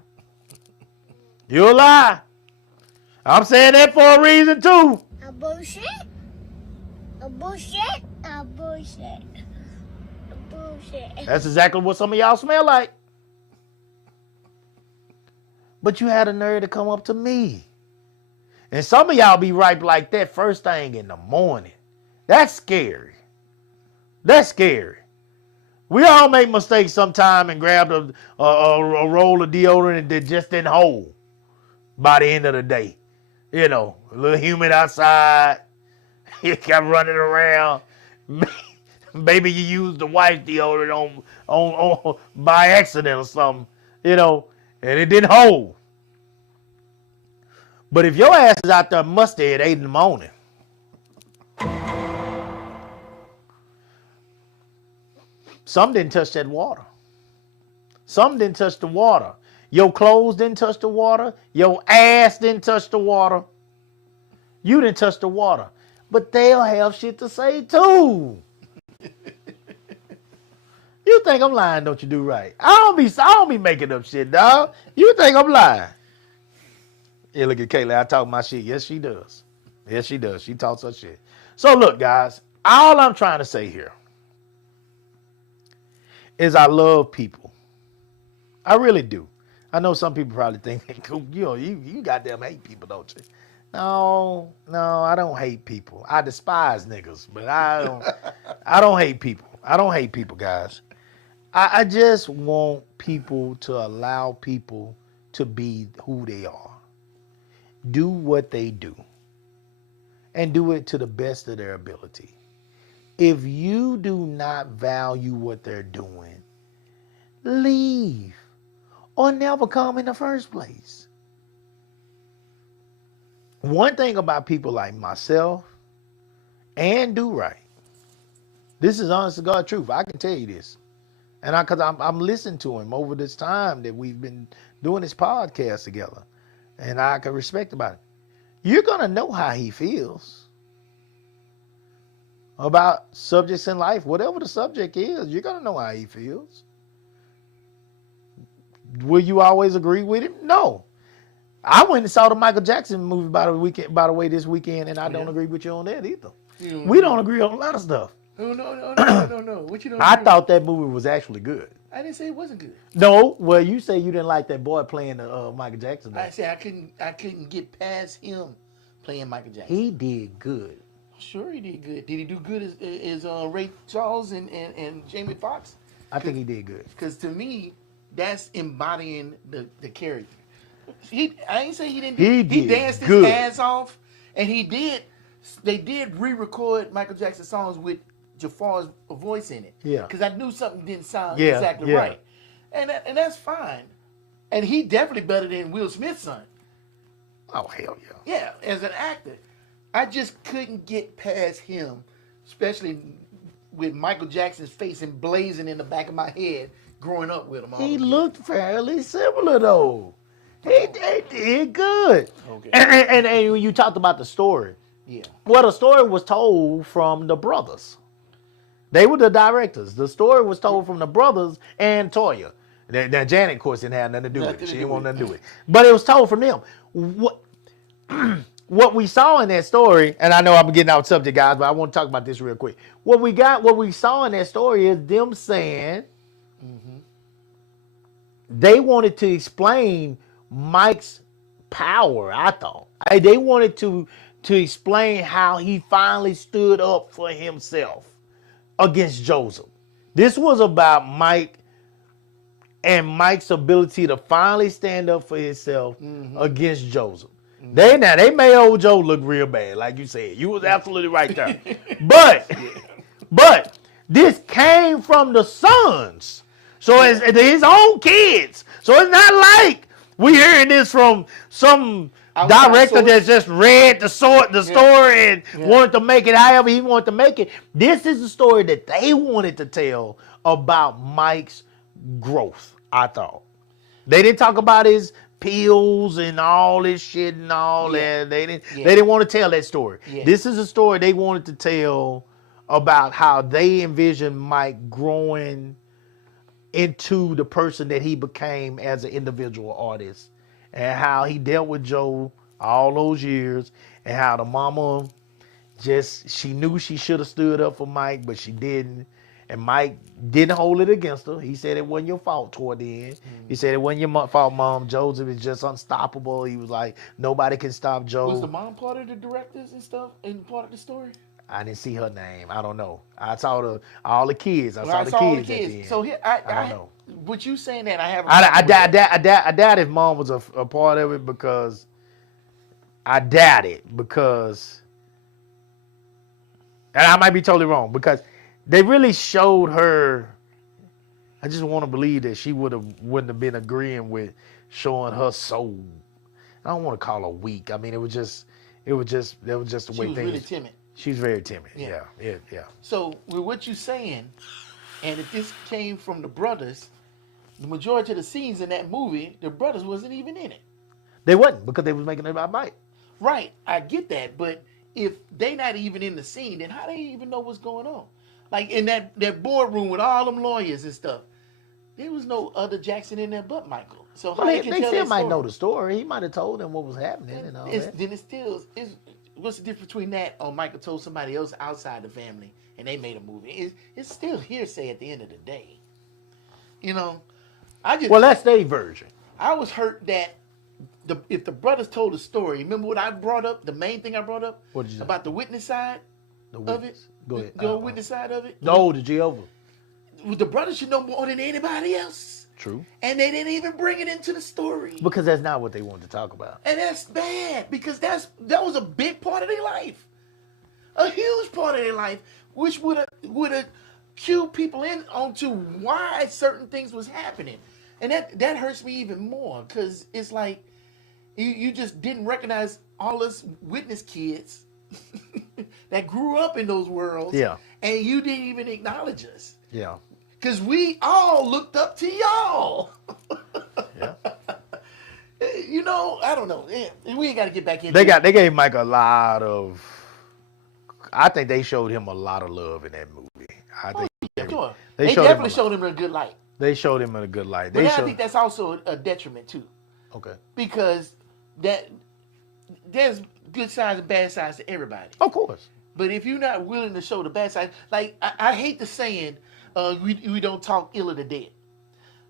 You'll lie. I'm saying that for a reason too. A bullshit. A bullshit. A bullshit. A bullshit. That's exactly what some of y'all smell like. But you had a nerve to come up to me. And some of y'all be ripe like that first thing in the morning. That's scary. That's scary. We all make mistakes sometime and grab a roll of deodorant that just didn't hold by the end of the day. You know, a little humid outside. You kept running around. Maybe you used the wife's deodorant on by accident or something, you know, and it didn't hold. But if your ass is out there musty at 8 in the morning, some didn't touch that water. Some didn't touch the water. Your clothes didn't touch the water. Your ass didn't touch the water. You didn't touch the water. But they'll have shit to say too. You think I'm lying, don't you do right? I don't be making up shit, dog. You think I'm lying. Yeah, look at Kayla. I talk my shit. Yes, she does. Yes, she does. She talks her shit. So look, guys, all I'm trying to say here is I love people. I really do. I know some people probably think, you goddamn hate people, don't you? No, I don't hate people. I despise niggas, but I don't hate people. I don't hate people, guys. I just want people to allow people to be who they are. Do what they do. And do it to the best of their ability. If you do not value what they're doing, leave. Or never come in the first place. One thing about people like myself and Do Right, this is honest to God truth. I can tell you this. And because I'm listening to him over this time that we've been doing this podcast together. And I can respect about it. You're going to know how he feels about subjects in life. Whatever the subject is, you're going to know how he feels. Will you always agree with him? No. I went and saw the Michael Jackson movie by the way this weekend, and I don't agree with you on that either. We don't agree on a lot of stuff. No. What you don't I agree? thought that movie was actually good. I didn't say it wasn't good. No, well, you say you didn't like that boy playing the Michael Jackson. I said I couldn't get past him playing Michael Jackson. He did good. Sure, he did good. Did he do good as Ray Charles and Jamie Foxx? I think he did good. Because to me, that's embodying the character. I ain't say he didn't. He He did danced his good. ass off, and they did re-record Michael Jackson songs with Jafar's voice in it. Yeah. Because I knew something didn't sound Yeah, exactly yeah. right, and that's fine. And he definitely better than Will Smith's son. Oh, hell yeah. Yeah, as an actor, I just couldn't get past him, especially with Michael Jackson's face emblazoned in the back of my head growing up with him. all He the years. looked fairly similar, though. He did good. Okay. And when you talked about the story, Yeah. well, the story was told from the brothers. They were the directors. The story was told from the brothers and Toya. Now, Janet, of course, didn't have nothing to do with it. She didn't want nothing to do with it. But it was told from them. What we saw in that story, and I know I'm getting out subject, guys, but I want to talk about this real quick. What we saw in that story is them saying they wanted to explain Mike's power, I thought. They wanted to explain how he finally stood up for himself. against Joseph. This was about Mike and Mike's ability to finally stand up for himself against Joseph. They made old Joe look real bad, like you said. You was absolutely right there. but this came from the sons. So it's his own kids. So it's not like we hearing this from some director that just read the story and wanted to make it however he wanted to make it. This is the story that they wanted to tell about Mike's growth, I thought. They didn't talk about his pills and all this shit and all that. They didn't want to tell that story. Yeah. This is a story they wanted to tell about how they envisioned Mike growing into the person that he became as an individual artist, and how he dealt with Joe all those years, and how the mama she knew she should have stood up for Mike, but she didn't. And Mike didn't hold it against her. He said it wasn't your fault toward the end. He said it wasn't your fault, Mom. Joseph is just unstoppable. He was like, nobody can stop Joe. Was the mom part of the directors and stuff and part of the story? I didn't see her name. I don't know. I saw all the kids. I saw the kids at the end. So here, I don't know. But you saying that, I have. I doubt if Mom was a part of it, because I doubt it, because, and I might be totally wrong, because they really showed her. I just want to believe that she wouldn't have been agreeing with showing her soul. I don't want to call her weak. I mean, it was just the way things. She was really timid. She's very timid. Yeah. So with what you're saying, and if this came from the brothers, the majority of the scenes in that movie, the brothers wasn't even in it. They wasn't, because they was making it about Mike. Right, I get that, but if they not even in the scene, then how they even know what's going on? Like in that boardroom with all them lawyers and stuff, there was no other Jackson in there but Michael. So how they can tell still that might story? know the story. He might have told them what was happening and all that. Then what's the difference between that or Michael told somebody else outside the family and they made a movie? It's still hearsay at the end of the day. You know, that's their version. I was hurt that if the brothers told the story, remember what I brought up? The main thing I brought up about the witness side of it. Go ahead. The witness side of it. No, the Jehovah. The brothers should know more than anybody else. True. And they didn't even bring it into the story. Because that's not what they wanted to talk about. And that's bad, because that was a big part of their life. A huge part of their life, which would have cued people in onto why certain things was happening. And that hurts me even more, because it's like you just didn't recognize all us witness kids that grew up in those worlds. Yeah. And you didn't even acknowledge us. Yeah. Because we all looked up to y'all. Yeah. You know, I don't know. We ain't got to get back into They gave Mike a lot of. I think they showed him a lot of love in that movie. Sure. They definitely showed him in a good light. They showed him in a good light. But I think that's also a detriment too. Okay. Because there's good sides and bad sides to everybody. Of course. But if you're not willing to show the bad side, like I hate the saying, we don't talk ill of the dead.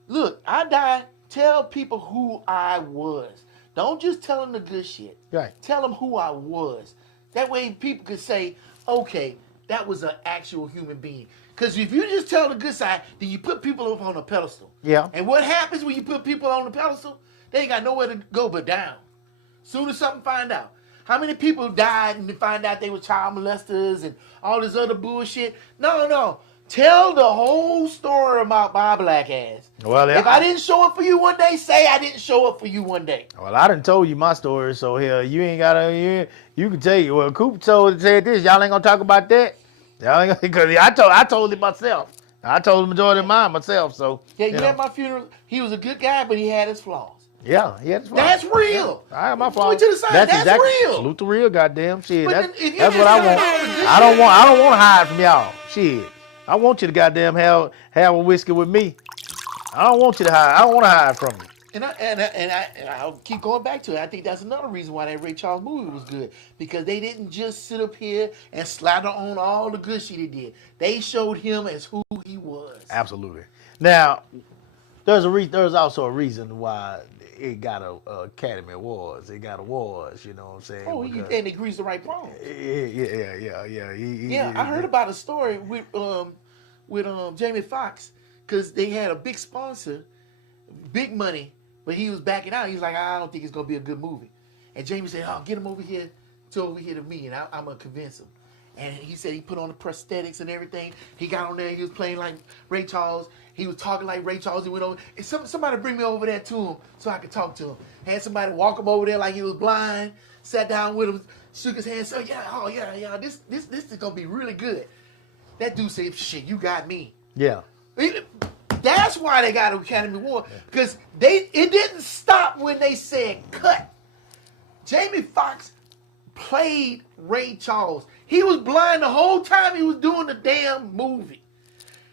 Look, I died. Tell people who I was. Don't just tell them the good shit. Right. Tell them who I was. That way people could say, okay, that was an actual human being. Because if you just tell the good side, then you put people up on a pedestal. Yeah. And what happens when you put people on the pedestal? They ain't got nowhere to go but down. Soon as something find out. How many people died and they find out they were child molesters and all this other bullshit? No. Tell the whole story about my black ass. Well, if I didn't show up for you one day, say I didn't show up for you one day. Well, I done told you my story, so here you ain't gotta. You can tell you. Well, Coop said this. Y'all ain't gonna talk about that. Y'all ain't gonna, because I told it myself. I told the majority of mine myself. So yeah, you at my funeral. He was a good guy, but he had his flaws. Yeah, he had his flaws. That's real. Yeah. I have my flaws. Point to the side. That's real. Salute the real, goddamn shit. That's what I want. I don't want to hide from y'all. Shit. I want you to goddamn have a whiskey with me. I don't want you to hide. I don't want to hide from you. And I'll keep going back to it. I think that's another reason why that Ray Charles movie was good, because they didn't just sit up here and slather on all the good shit he did. They showed him as who he was. Absolutely. Now, There's also a reason why it got a Academy Awards. It got awards. You know what I'm saying? Oh, Because- and it greased the right palms. Yeah. I heard about a story with Jamie Foxx because they had a big sponsor, big money, but he was backing out. He was like, I don't think it's gonna be a good movie. And Jamie said, "Oh, get him over here to me, and I'm gonna convince him." And he said he put on the prosthetics and everything. He got on there. He was playing like Ray Charles. He was talking like Ray Charles. He went over. And somebody bring me over there to him so I could talk to him. Had somebody walk him over there like he was blind. Sat down with him, shook his hand. Said, yeah. This is gonna be really good. That dude said, "Shit, you got me." Yeah. That's why they got an Academy Award because it didn't stop when they said cut. Jamie Foxx played Ray Charles. He was blind the whole time he was doing the damn movie.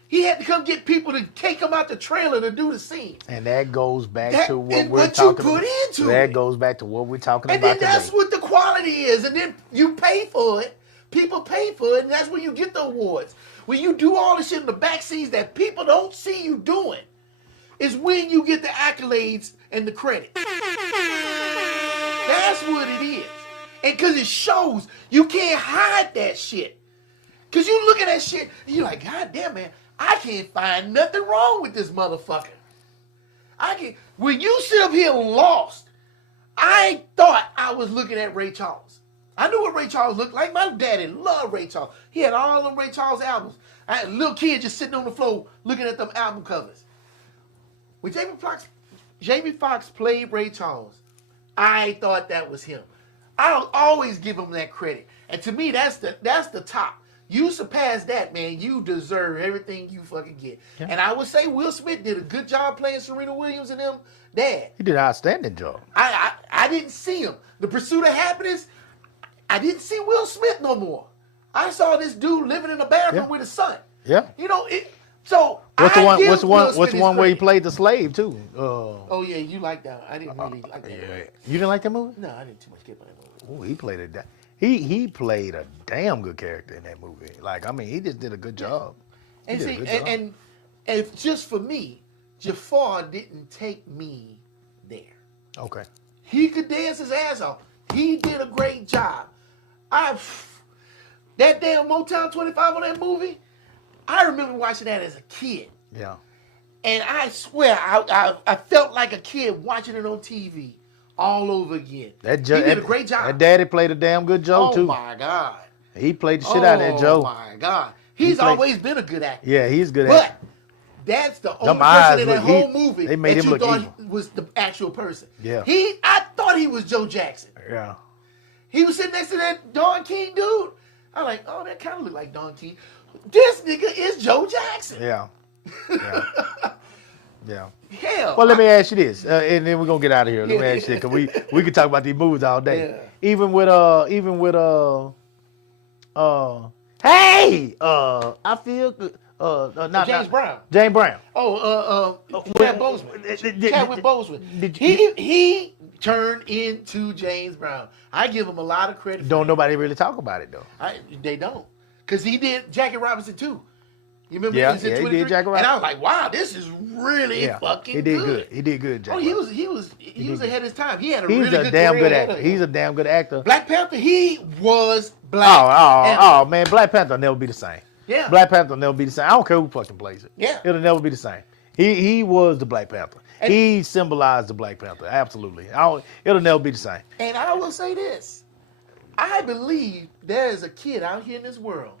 He had to come get people to take him out the trailer to do the scene. And that goes back to what we're what talking you put about. into That it. goes back to what we're talking And about then that's today. what the quality is. And then you pay for it. People pay for it, and that's when you get the awards. When you do all the shit in the back scenes that people don't see you doing, is when you get the accolades and the credit. That's what it is. And because it shows, you can't hide that shit. Because you look at that shit, and you're like, God damn, man, I can't find nothing wrong with this motherfucker. When you sit up here lost, I thought I was looking at Ray Charles. I knew what Ray Charles looked like. My daddy loved Ray Charles. He had all them Ray Charles albums. I had a little kid just sitting on the floor looking at them album covers. When Jamie Foxx played Ray Charles, I thought that was him. I'll always give him that credit. And to me, that's the top. You surpass that, man. You deserve everything you fucking get. Yeah. And I would say Will Smith did a good job playing Serena Williams and them dad. He did an outstanding job. I didn't see him. The Pursuit of Happiness, I didn't see Will Smith no more. I saw this dude living in a bathroom with his son. Yeah. You know, so What's the one? give What's the Will one? Smith What's the his one where he credit. played the slave too? Oh yeah, you like that? I didn't really like that. Yeah. You didn't like that movie? No, I didn't too much care about that movie. Oh, he played he played a damn good character in that movie. Like, I mean, he just did a good job. He And did a see, good job. and if just for me, Jafar didn't take me there. Okay. He could dance his ass off. He did a great job. That damn Motown 25 on that movie, I remember watching that as a kid. Yeah. And I swear, I felt like a kid watching it on TV all over again. He did a great job. That daddy played a damn good Joe Oh too. my God. He played the shit out of that Joe. Oh my God. He's played- always been a good actor. Yeah, he's good But at it. that's the Them only eyes person in that look- whole he- movie they made that him you look thought evil. was the actual person. Yeah. I thought he was Joe Jackson. Yeah. He was sitting next to that Don King dude. I'm like, oh, that kind of look like Don King. This nigga is Joe Jackson. Yeah. Yeah. Yeah. Hell. Well, let me ask you this, and then we're gonna get out of here. Let me Yeah. ask you because we could talk about these movies all day. Yeah. Even with I feel good. James Brown. James Brown. Chadwick Boseman. Chadwick Boseman. Did you- He turned into James Brown. I give him a lot of credit. Don't nobody really talk about it though. They don't. Because he did Jackie Robinson too. You remember? Yeah, He was in yeah, he did 23? Jackie And I was like, wow, this is really Yeah, fucking he did good. good. He did good. Jack Oh, he Brown. was ahead of his time. He had a He's really a good damn career good ahead actor. of him. He's a damn good actor. Black Panther, he was black. And- Oh man, Black Panther will never be the same. Yeah. Black Panther will never be the same. I don't care who fucking plays it. Yeah. It'll never be the same. He was the Black Panther. And- He symbolized the Black Panther. Absolutely. It'll never be the same. And I will say this. I believe there is a kid out here in this world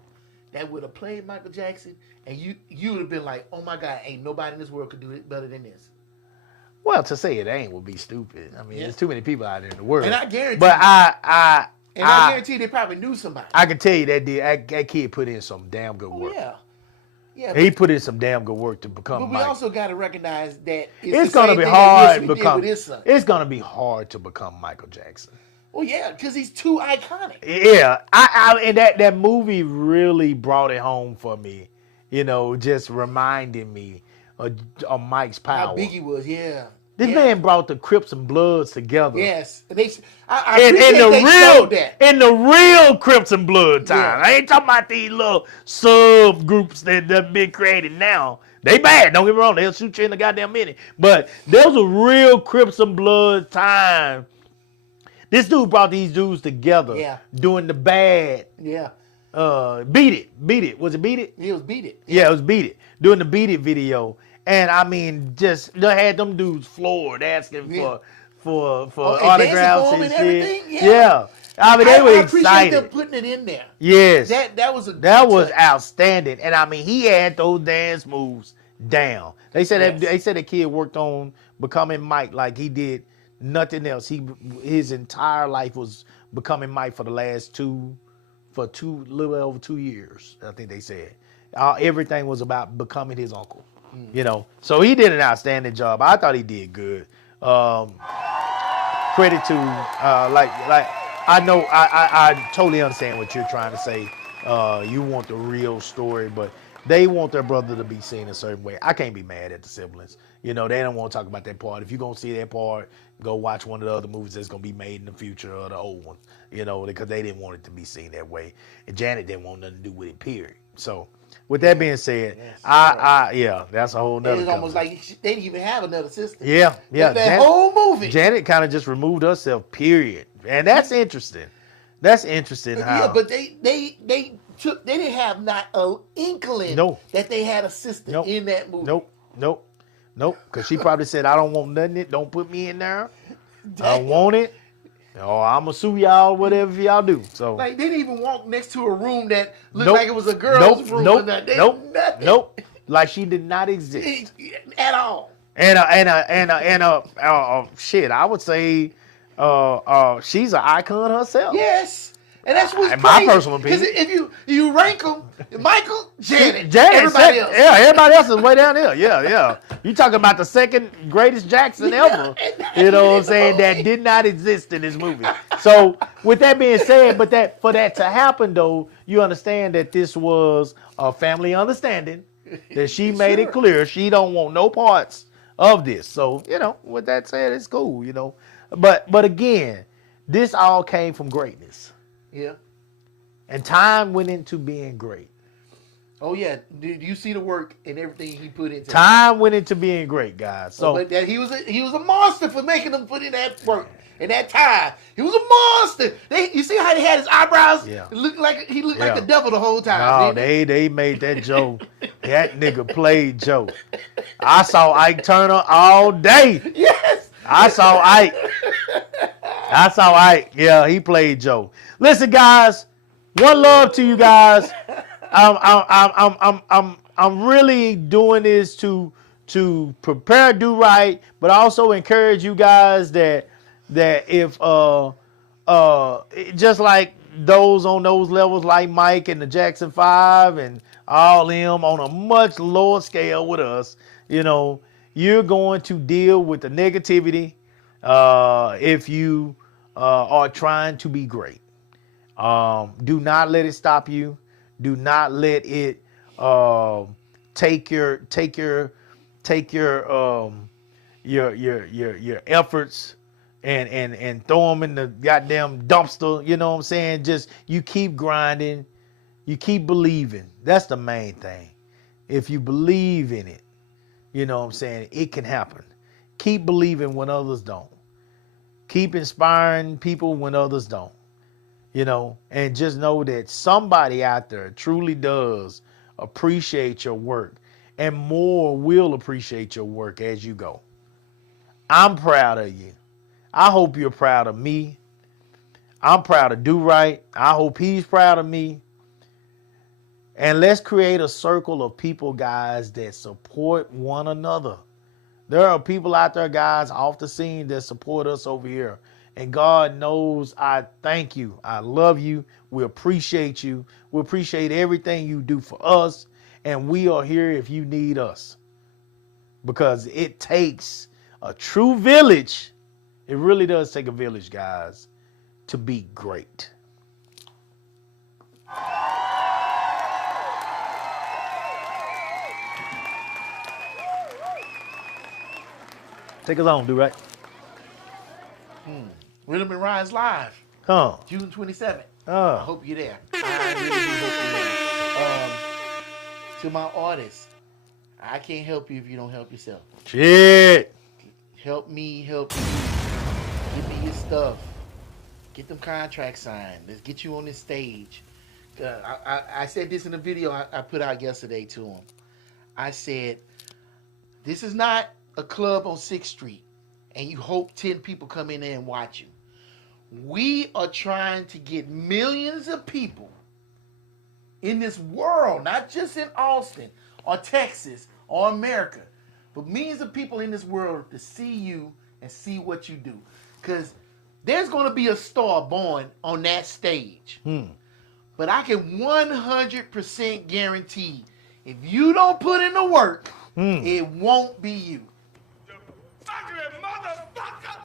that would have played Michael Jackson, and you would have been like, oh my God, ain't nobody in this world could do it better than this. Well, to say it ain't would be stupid. I mean, Yeah. there's too many people out there in the world. And I guarantee But you- I And I guarantee they probably knew somebody. I can tell you that kid put in some damn good work. Yeah. Yeah. He put in some damn good work to become But we Mike. also got to recognize that It's the gonna same be thing that Will hard to Smith did become. with his son. It's gonna be hard to become Michael Jackson. Well, yeah, because he's too iconic. Yeah, and that movie really brought it home for me. You know, just reminding me of Mike's power. How big he was, yeah. This Yeah. man brought the Crips and Bloods together. Yes, and I In appreciate the they real, showed that. in the real Crips and Blood time. Yeah. I ain't talking about these little sub groups that have been created now. They bad. Don't get me wrong. They'll shoot you in the goddamn minute. But there was a real Crips and Blood time. This dude brought these dudes together. Yeah. Doing the bad. Yeah, Beat It. Was it Beat It? he was beat it. Yeah, it was Beat It. Doing the Beat It video. And I mean, just they had them dudes floored asking Yeah. for and dancing autographs for 'em and and shit. everything? Yeah. Yeah. I mean, they were I appreciate them excited. putting it in there. Yes. That was a That good was touch. outstanding. And I mean, he had those dance moves down. They said Yes. they said the kid worked on becoming Mike like he did nothing else. His entire life was becoming Mike for the last little over 2 years. I think they said everything was about becoming his uncle. You know, so he did an outstanding job. I thought he did good. Credit to like I know I totally understand what you're trying to say. You want the real story, but they want their brother to be seen a certain way. I can't be mad at the siblings. You know, they don't want to talk about that part. If you're gonna see that part, go watch one of the other movies that's gonna be made in the future or the old one. You know, because they didn't want it to be seen that way. And Janet didn't want nothing to do with it, period. So with that being said, yeah, that's a whole nother. It's almost conversation. like they didn't even have another sister. Yeah. That whole movie. Janet kind of just removed herself, period. And that's interesting. That's interesting how. Yeah, but they didn't have not an inkling that they had a sister in that movie. Nope. Because she probably said, I don't want nothing. Don't put me in there. I don't want it. Or I'm going to sue y'all, whatever y'all do. So Like, they didn't even walk next to a room that looked like it was a girl's room. Nothing. Nope. Like she did not exist. At all. And shit, I would say she's an icon herself. Yes. And that's what's In crazy. my personal opinion. Because if you rank them, Michael, Janet, Janet, everybody else. Yeah, everybody else is way down here. Yeah. You talking about the second greatest Jackson ever. You know what I'm saying? That did not exist in this movie. So with that being said, but for that to happen though, you understand that this was a family understanding. That she made it clear she don't want no parts of this. So, you know, with that said, it's cool, you know. But again, this all came from greatness. Yeah. And time went into being great. Oh yeah. Did you see the work and everything he put into it? Time went into being great, guys. So But that he was a monster for making them put in that work and that time. He was a monster. You see how he had his eyebrows? Yeah. It looked like he looked Yeah. like the devil the whole time. no, didn't they made that Joe. That nigga played Joe. I saw Ike Turner all day. Yes. I saw Ike. Yeah, he played Joe. Listen, guys. One love to you guys. I'm really doing this to prepare Do Right, but also encourage you guys that if just like those on those levels like Mike and the Jackson 5 and all them on a much lower scale with us, you know, you're going to deal with the negativity if you are trying to be great. Do not let it stop you. Do not let it take your efforts and throw them in the goddamn dumpster. You know what I'm saying? Just you keep grinding. You keep believing. That's the main thing. If you believe in it, you know what I'm saying, it can happen. Keep believing when others don't. Keep inspiring people when others don't. You know, and just know that somebody out there truly does appreciate your work, and more will appreciate your work as you go. I'm proud of you. I hope you're proud of me. I'm proud of Do Right. I hope he's proud of me. And let's create a circle of people, guys, that support one another. There are people out there, guys, off the scene that support us over here. And God knows I thank you. I love you. We appreciate you. We appreciate everything you do for us. And we are here if you need us. Because it takes a true village. It really does take a village, guys, to be great. Take us on, do right? Rhythm and Rise Live, Huh. June 27th. I Oh. hope you're there. I really do hope you're there. To my artists, I can't help you if you don't help yourself. Shit. Help me, help you. Give me your stuff. Get them contracts signed. Let's get you on this stage. I said this in a video I put out yesterday to them. I said, this is not a club on 6th Street and you hope 10 people come in there and watch you. We are trying to get millions of people in this world, not just in Austin or Texas or America, but millions of people in this world to see you and see what you do. Because there's going to be a star born on that stage. But I can 100% guarantee if you don't put in the work, it won't be you. You ugly motherfucker!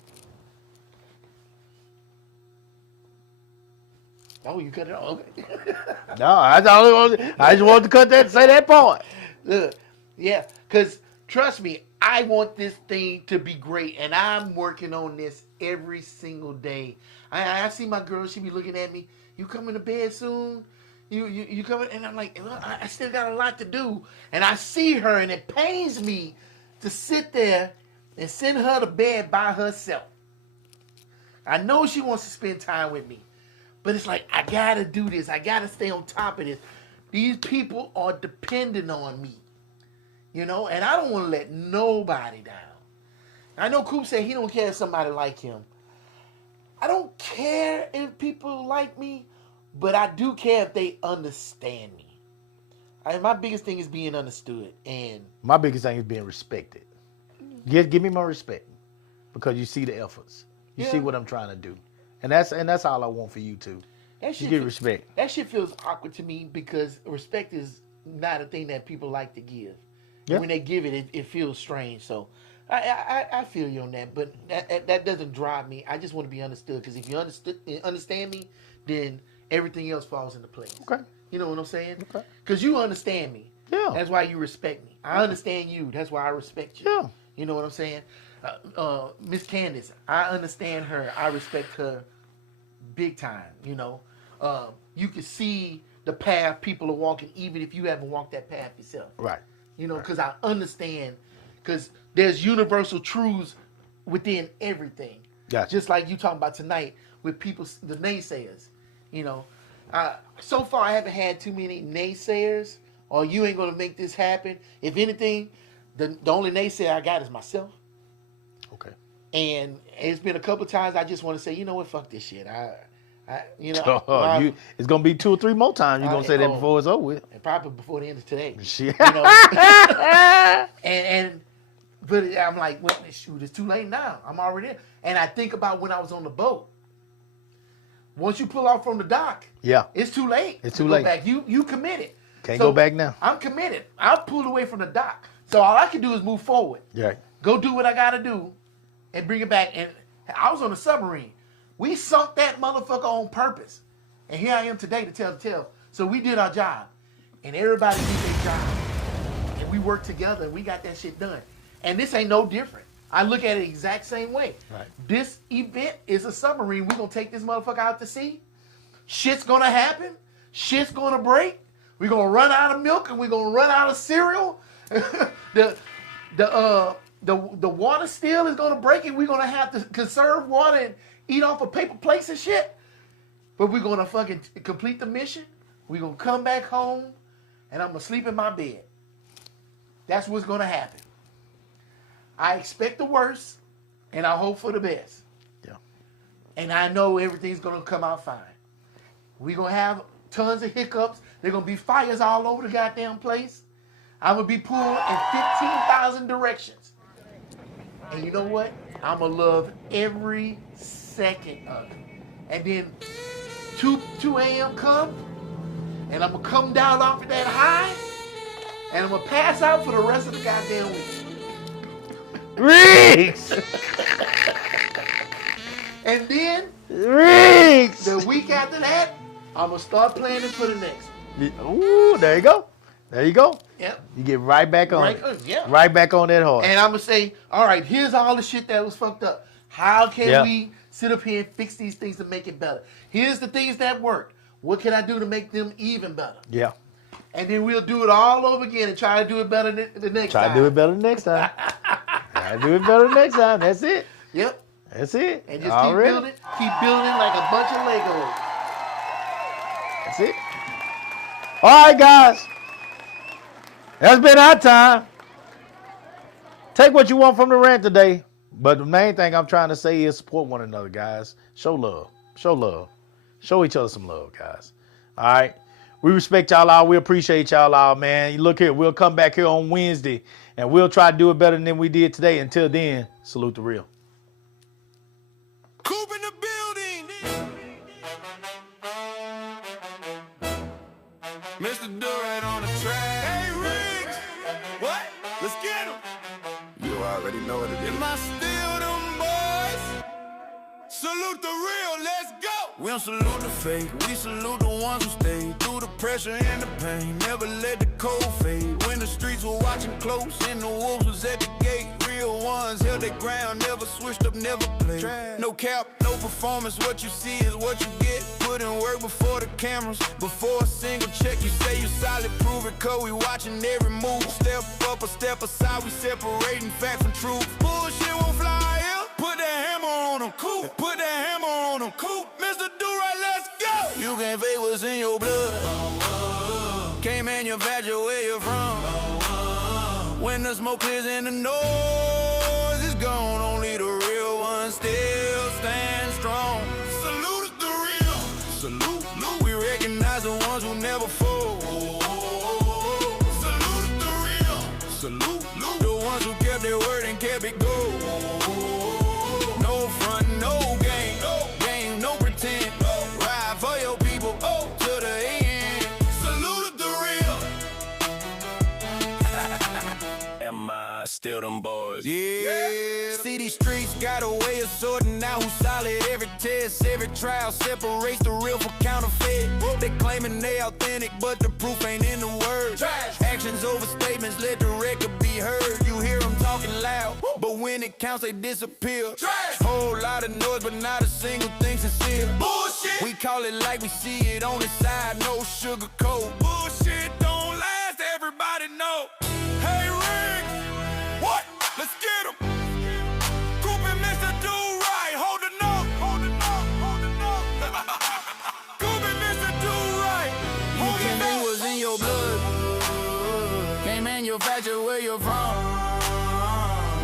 Oh, you cut it off? Okay. No, I just wanted to cut that, say that part. Look, yeah, because trust me, I want this thing to be great, and I'm working on this every single day. I see my girl, she be looking at me, you coming to bed soon? You coming? And I'm like, well, I still got a lot to do. And I see her, and it pains me to sit there and send her to bed by herself. I know she wants to spend time with me, but it's like, I gotta do this. I gotta stay on top of this. These people are dependent on me, you know, and I don't want to let nobody down. I know Coop said he don't care if somebody like him. I don't care if people like me, but I do care if they understand me. My biggest thing is being understood, and My biggest thing is being respected. Give me my respect because you see the efforts. You see Yeah. what I'm trying to do. And that's all I want for you too. that You get respect. That shit feels awkward to me because respect is not a thing that people like to give. Yeah. When they give it, it feels strange. So I feel you on that, but that doesn't drive me. I just want to be understood, because if you understand me, then everything else falls into place. Okay. You know what I'm saying? Okay. Because you understand me. Yeah. That's why you respect me. I understand you. That's why I respect you. Yeah. You know what I'm saying? Miss Candace, I understand her. I respect her big time. You know, you can see the path people are walking, even if you haven't walked that path yourself. Right. You know, because I understand, because there's universal truths within everything. Gotcha. Just like you talking about tonight with people, the naysayers. You know, so far I haven't had too many naysayers, or you ain't gonna make this happen. If anything, the only naysayer I got is myself. Okay. And it's been a couple times I just want to say, you know what, fuck this shit. You know, It's gonna be 2 or 3 more times you're gonna say that before it's over with. and probably before the end of today. Shit. You know? But I'm like, well, shoot, it's too late now. I'm already in. And I think about when I was on the boat. Once you pull off from the dock, Yeah. it's too late. It's to too go late. Back. You committed. Can't So go back now. I'm committed. I pulled away from the dock. So all I can do is move forward. Yeah. Go do what I got to do and bring it back. And I was on a submarine. We sunk that motherfucker on purpose. And here I am today to tell the tale. So we did our job. And everybody did their job. And we worked together and we got that shit done. And this ain't no different. I look at it the exact same way. Right. This event is a submarine. We're going to take this motherfucker out to sea. Shit's going to happen. Shit's going to break. We're going to run out of milk and we're going to run out of cereal. The water still is going to break and we're going to have to conserve water and eat off of paper plates and shit. But we're going to fucking complete the mission. We're going to come back home and I'm going to sleep in my bed. That's what's going to happen. I expect the worst and I hope for the best. Yeah. And I know everything's going to come out fine. We're going to have tons of hiccups. There's going to be fires all over the goddamn place. I'm going to be pulled in 15,000 directions. And you know what? I'm going to love every second of it. And then 2 a.m. come, and I'm going to come down off of that high, and I'm going to pass out for the rest of the goddamn week. Riggs! And then, Riggs! the week after that, I'm going to start planning for the next one. Ooh, there you go. There you go. Yep. You get right back on Right, it. yeah. Right back on that horse. And I'm going to say, all right, here's all the shit that was fucked up. How can Yeah. we sit up here and fix these things to make it better? Here's the things that worked. What can I do to make them even better? Yeah. And then we'll do it all over again and try to do it better the next time. Try to do it better next time. Try to do it better next time. That's it. Yep. That's it. And just Already. keep building like a bunch of Legos. That's it. All right, guys. That's been our time. Take what you want from the rant today. But the main thing I'm trying to say is support one another, guys. Show love. Show love. Show each other some love, guys. All right. We respect y'all all. We appreciate y'all all, man. You look here. We'll come back here on Wednesday, and we'll try to do it better than we did today. Until then, salute the real. Coop in the building. Mr. Durant on the track. Hey, Riggs. What? Let's get him. You already know what it is. Am I still them boys? Salute the real. Let's go. We don't salute the fake. We salute the ones who stay through the pressure and the pain. Never let the cold fade. When the streets were watching close and the wolves was at the gate. Real ones held their ground, never switched up, never played. No cap, no performance, what you see is what you get. Put in work before the cameras, before a single check. You say you solid, prove it, cause we watching every move. Step up or step aside, we separating fact from truth. Bullshit won't fly here, put that hammer on them. Cool, put that hammer on them. Cool, Mr. Do-Right, let's go. You can't fake what's in your blood. Can't manufacture where you're from. When the smoke clears and the noise is gone, only the real ones still stand strong. Salute the real. Salute. We recognize the ones who never fold. Salute the real. Salute. The ones who kept their word and kept it gold. No front, no game. No game, no pretend. Ride for your people to the end. Salute the real. Am I still them boys? Yeah. See, these streets got a way of sorting out who's solid. Every test, every trial separates the real from counterfeit. They claiming they authentic, but the proof ain't in the words. Actions over statements, let the record be heard. You hear them talking loud, but when it counts, they disappear. Whole lot of noise, but not a single thing sincere. Bullshit. We call it like we see it on the side, no sugar coat. Bullshit don't last, everybody know. Hey, Riggs, what? Let's get him. Coop and Mr. Do-Right, hold the note, hold the note, hold the note. Coop and Mr. Do-Right, hold the note. What's in your blood? Can't manufacture where you're from.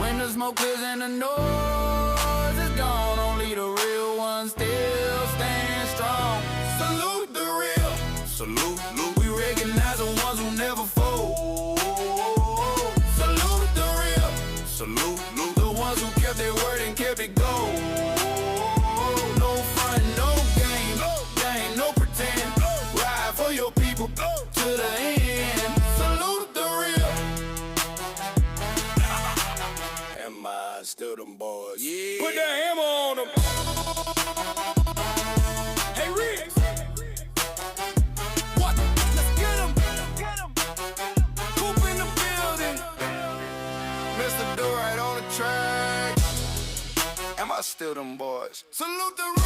When the smoke clears and the noise is gone, only the real ones still stand strong. Salute the real. Salute. We recognize the ones who never fold. Salute the real. Salute. The ones who kept their word and kept it gold. No front, no game. Game, no pretend. Ride for your people to the end. Salute the real. Am I still them boys? Yeah. Put that hammer on them. Hey, Riggs. What? Let's get him. Coop in the building. Mr. Do-Right on the track. Am I still them boys? Salute the